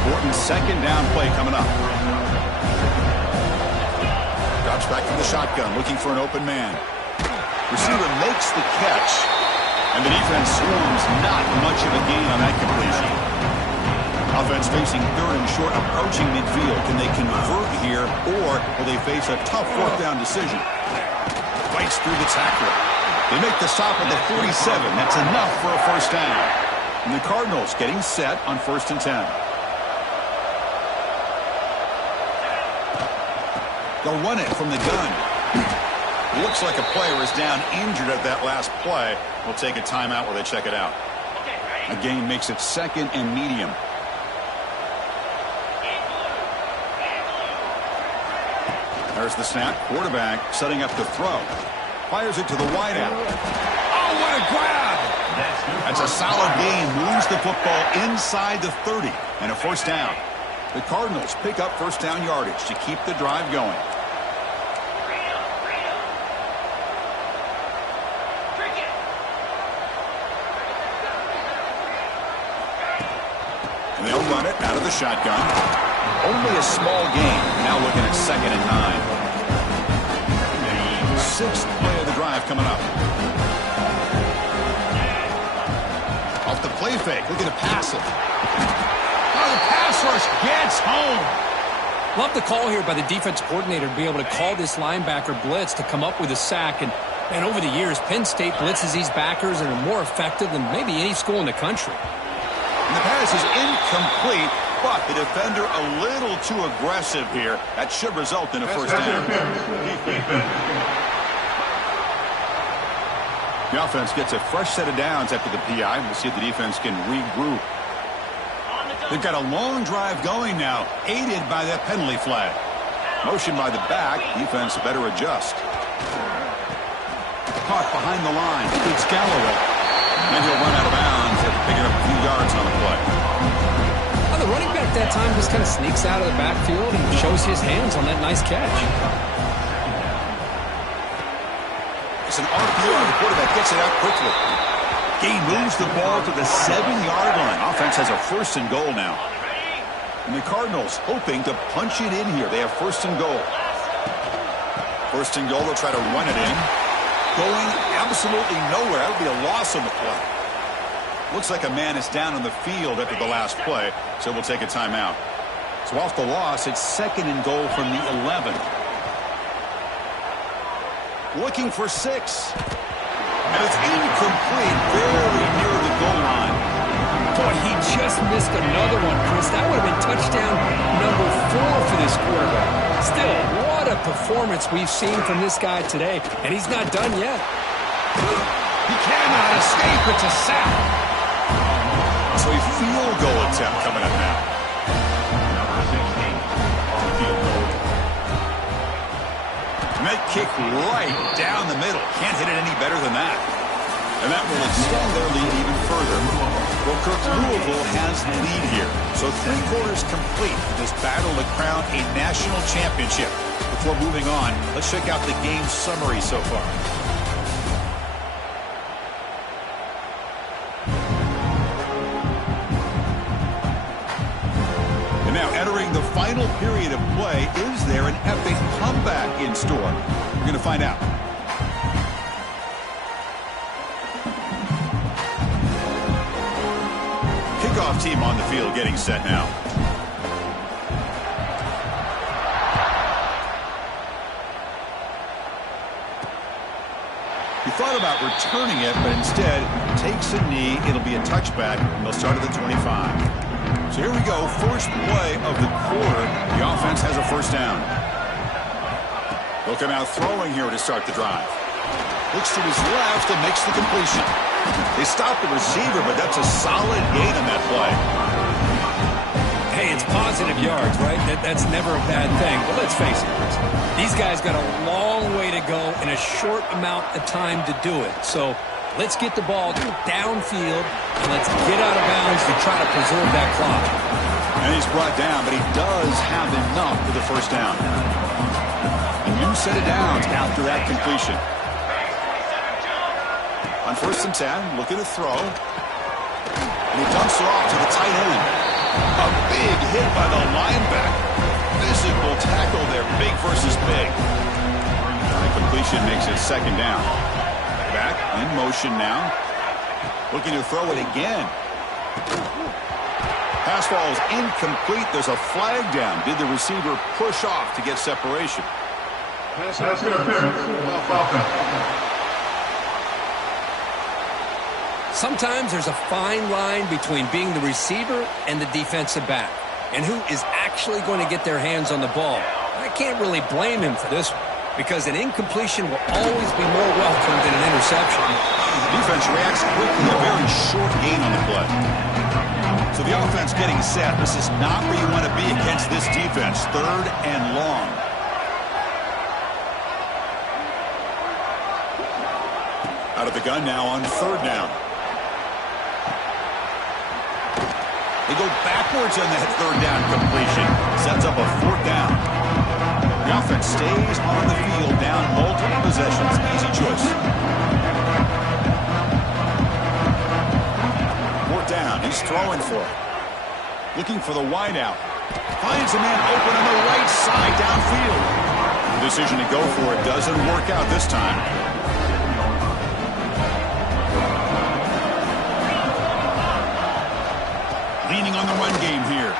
Important second down play coming up. Drops back to the shotgun, looking for an open man. Receiver makes the catch, and the defense swarms. Not much of a gain on that completion. Offense facing third and short, approaching midfield. Can they convert here, or will they face a tough fourth down decision? Bites through the tackler. They make the stop at the 47. That's enough for a first down. And the Cardinals getting set on 1st and 10. They'll run it from the gun. Looks like a player is down injured at that last play. We'll take a timeout while they check it out. A gain makes it second and medium. There's the snap. Quarterback setting up to throw. Fires it to the wideout. Oh, what a grab! That's a solid gain. Moves the football inside the 30. And a first down. The Cardinals pick up first down yardage to keep the drive going. And they'll run it out of the shotgun. Only a small gain. Now looking at 2nd and 9. 6th play of the drive coming up. Off the play fake. Looking to pass it. Oh, the pass rush gets home. Love the call here by the defense coordinator to be able to call this linebacker blitz to come up with a sack. And over the years, Penn State blitzes these backers and are more effective than maybe any school in the country. And the pass is incomplete, but the defender a little too aggressive here. That should result in a first down. The offense gets a fresh set of downs after the PI. We'll see if the defense can regroup. They've got a long drive going now, aided by that penalty flag. Motion by the back. Defense better adjust. Caught behind the line. It's Galloway. And he'll run out of bounds after picking up a few yards on the play. Well, the running back that time just kind of sneaks out of the backfield and shows his hands on that nice catch. It's an RPO, and the quarterback gets it out quickly. He moves the ball to the 7-yard line. Offense has a 1st and goal now. And the Cardinals hoping to punch it in here. They have 1st and goal. 1st and goal, they'll try to run it in. Going absolutely nowhere. That'll be a loss on the play. Looks like a man is down on the field after the last play, so we'll take a timeout. So off the loss, it's 2nd and goal from the 11. Looking for 6. And it's incomplete, very near the goal line. Boy, he just missed another one, Chris. That would have been touchdown number 4 for this quarterback. Still, what a performance we've seen from this guy today, and he's not done yet. He cannot escape. It's a sack. So a field goal attempt coming up now. Number 16, kick right down the middle. Can't hit it any better than that. And that will extend their lead even further. Well, Kirk, Louisville has the lead here. So 3 quarters complete in this battle to crown a national championship. Before moving on, let's check out the game summary so far. And now entering the final period of play, is there an epic comeback in store? We're going to find out. Kickoff team on the field getting set now. He thought about returning it, but instead takes a knee. It'll be a touchback, and they'll start at the 25. So here we go, first play of the quarter. The offense has a first down. They'll come out throwing here to start the drive. Looks to his left and makes the completion. They stopped the receiver, but that's a solid gain on that play. Hey, it's positive yards, right? That's never a bad thing. But let's face it, these guys got a long way to go in a short amount of time to do it. So let's get the ball downfield, and let's get out of bounds to try to preserve that clock. And he's brought down, but he does have enough for the first down. A new set of downs after that completion. On 1st and 10, looking to throw. And he dumps it off to the tight end. A big hit by the linebacker. Physical tackle there, big versus big. The completion makes it 2nd down. Back in motion now. Looking to throw it again. Pass ball is incomplete. There's a flag down. Did the receiver push off to get separation? Pass interference. Sometimes there's a fine line between being the receiver and the defensive back, and who is actually going to get their hands on the ball. I can't really blame him for this one, because an incompletion will always be more welcome than an interception. The defense reacts quickly, a very short gain on the play. So the offense getting set. This is not where you want to be against this defense. 3rd and long. Out of the gun now on 3rd down. They go backwards on that 3rd down completion. Sets up a 4th down. The offense stays on the field, down multiple possessions. Easy choice. 4th down. He's throwing for it. Looking for the wideout. Finds a man open on the right side downfield. The decision to go for it doesn't work out this time. Leaning on the run game here.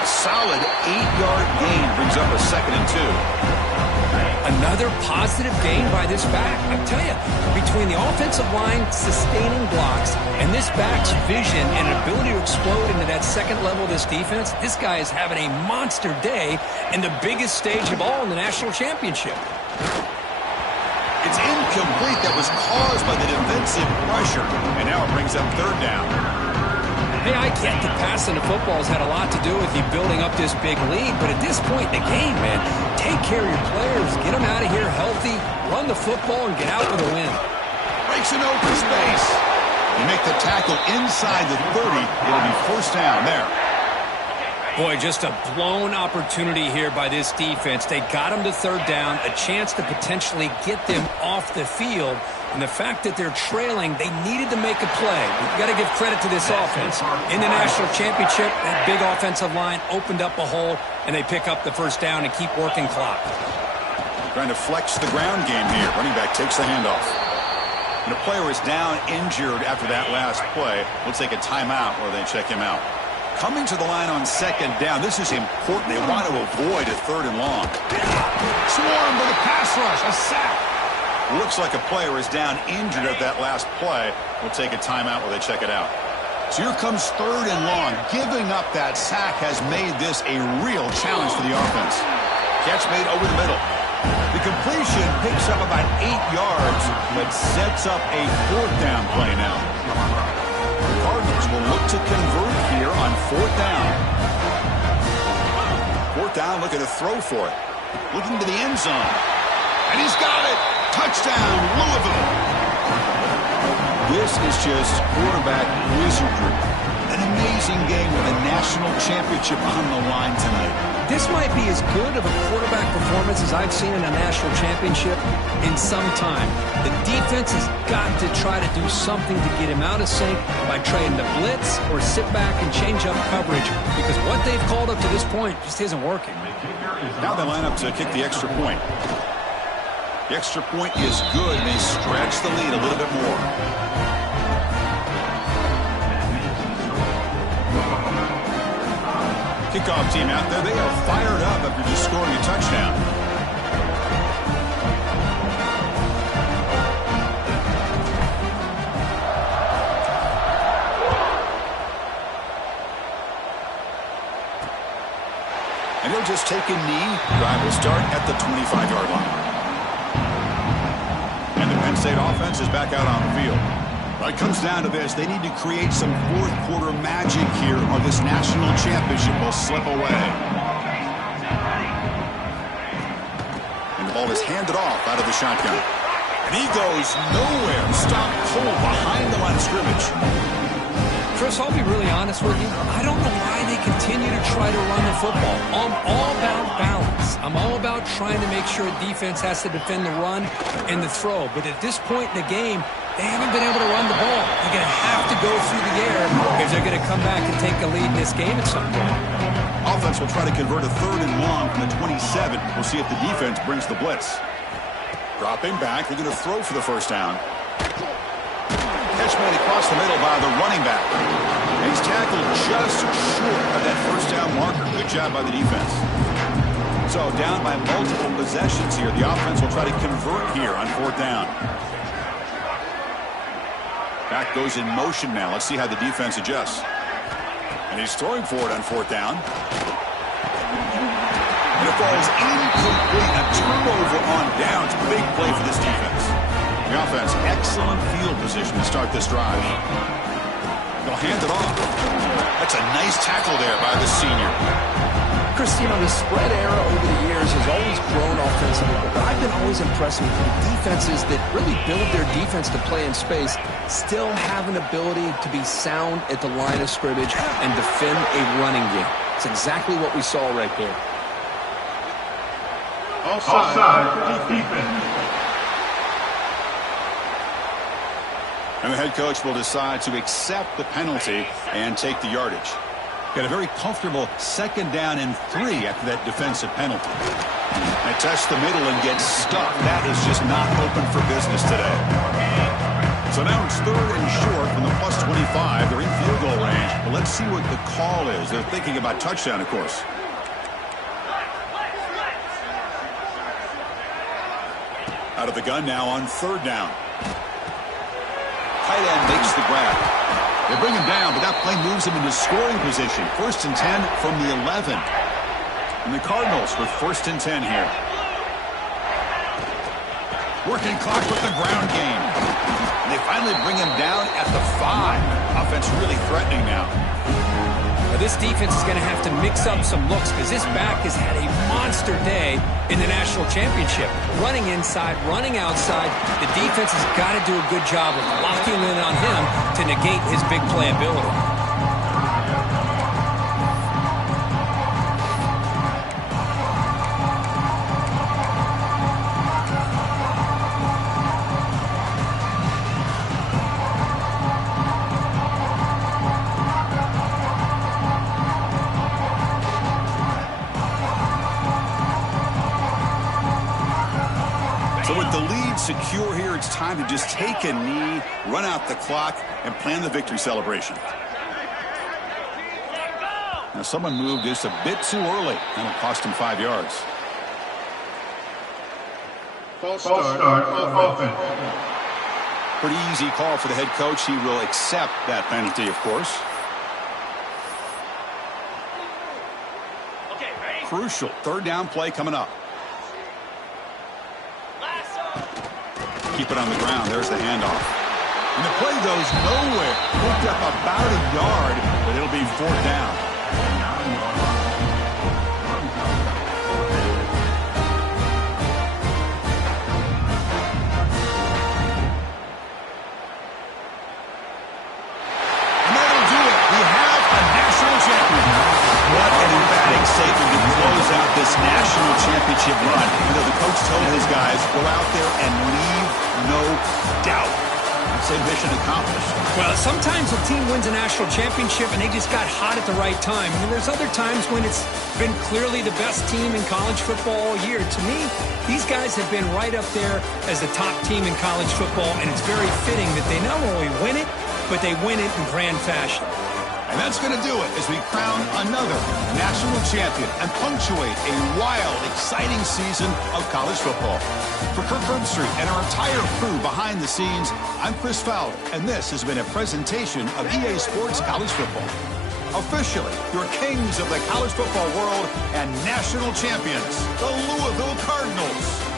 A solid 8-yard gain brings up a 2nd and 2. Another positive gain by this back. I tell you, between the offensive line sustaining blocks and this back's vision and ability to explode into that 2nd level of this defense, this guy is having a monster day in the biggest stage of all in the national championship. It's incomplete. That was caused by the defensive pressure. And now it brings up 3rd down. Hey, I get that passing the football has had a lot to do with you building up this big lead, but at this point in the game, man, take care of your players, get them out of here healthy, run the football, and get out with a win. Breaks an open space. You make the tackle inside the 30. It'll be 1st down there. Boy, just a blown opportunity here by this defense. They got them to 3rd down, a chance to potentially get them off the field. And the fact that they're trailing, they needed to make a play. We've got to give credit to this offense. In the national championship, that big offensive line opened up a hole, and they pick up the 1st down and keep working clock. Trying to flex the ground game here. Running back takes the handoff. And a player is down injured after that last play. We'll take a timeout while they check him out. Coming to the line on 2nd down. This is important. They want to avoid a 3rd and long. Swarm with a pass rush, a sack. Looks like a player is down injured at that last play. We'll take a timeout while they check it out. So here comes 3rd and long. Giving up that sack has made this a real challenge for the offense. Catch made over the middle. The completion picks up about 8 yards, but sets up a 4th down play now. The Cardinals will look to convert here on 4th down. 4th down, looking to throw for it. Looking to the end zone. And he's got it. Touchdown, Louisville. This is just quarterback wizardry. An amazing game with a national championship on the line tonight. This might be as good of a quarterback performance as I've seen in a national championship in some time. The defense has got to try to do something to get him out of sync by trying to blitz or sit back and change up coverage, because what they've called up to this point just isn't working. Now they line up to kick the extra point. The extra point is good, and they stretch the lead a little bit more. Kickoff team out there, they are fired up after just scoring a touchdown. And he'll just take a knee. Drive will start at the 25-yard line. And the Penn State offense is back out on the field. Well, it comes down to this. They need to create some fourth-quarter magic here, or this national championship will slip away. And the ball is handed off out of the shotgun. And he goes nowhere. Stop cold behind the line of scrimmage. Chris, I'll be really honest with you. I don't know why they continue to try to run the football. I'm all about balance. I'm all about trying to make sure defense has to defend the run and the throw. But at this point in the game, they haven't been able to run the ball. They're going to have to go through the air if they're going to come back and take a lead in this game at some point. Offense will try to convert a 3rd and long from the 27. We'll see if the defense brings the blitz. Dropping back. They're going to throw for the first down. Catch made across the middle by the running back. And he's tackled just short of that first down marker. Good job by the defense. So down by multiple possessions here. The offense will try to convert here on 4th down. Back goes in motion now. Let's see how the defense adjusts. And he's throwing for it on 4th down. And it falls incomplete. A turnover on downs. Big play for this defense. The offense, excellent field position to start this drive. They'll hand it off. That's a nice tackle there by the senior. Chris, you know, the spread era over the years has always grown offensively, but I've been always impressed with the defenses that really build their defense to play in space, still have an ability to be sound at the line of scrimmage and defend a running game. It's exactly what we saw right there. Offside, defense. And the head coach will decide to accept the penalty and take the yardage. Got a very comfortable 2nd down and 3 after that defensive penalty. They test the middle and get stuck. That is just not open for business today. So now it's 3rd and short from the plus 25. They're in field goal range. But let's see what the call is. They're thinking about touchdown, of course. Out of the gun now on 3rd down. Tight end makes the grab. They bring him down, but that play moves him into scoring position. 1st and 10 from the 11. And the Cardinals with 1st and 10 here. Working clock with the ground game. And they finally bring him down at the 5. Offense really threatening now. Now this defense is going to have to mix up some looks, because this back has had a monster day in the national championship. Running inside, running outside. The defense has got to do a good job of locking in on him to negate his big play ability. Secure here, it's time to just take a knee, run out the clock, and plan the victory celebration. Now someone moved just a bit too early. That'll cost him 5 yards. False start, offense. Pretty easy call for the head coach. He will accept that penalty, of course. Crucial 3rd down play coming up. Keep it on the ground. There's the handoff. And the play goes nowhere. Picked up about a yard, but it'll be 4th down. championship run. You know, the coach told his guys, go out there and leave no doubt. I'd say mission accomplished. Well, sometimes a team wins a national championship and they just got hot at the right time. And there's other times when it's been clearly the best team in college football all year. To me, these guys have been right up there as the top team in college football, and it's very fitting that they not only win it, but they win it in grand fashion. And that's going to do it as we crown another national champion and punctuate a wild, exciting season of college football. For Kirk Herbstreit and our entire crew behind the scenes, I'm Chris Fowler, and this has been a presentation of EA Sports College Football. Officially, your kings of the college football world and national champions, the Louisville Cardinals.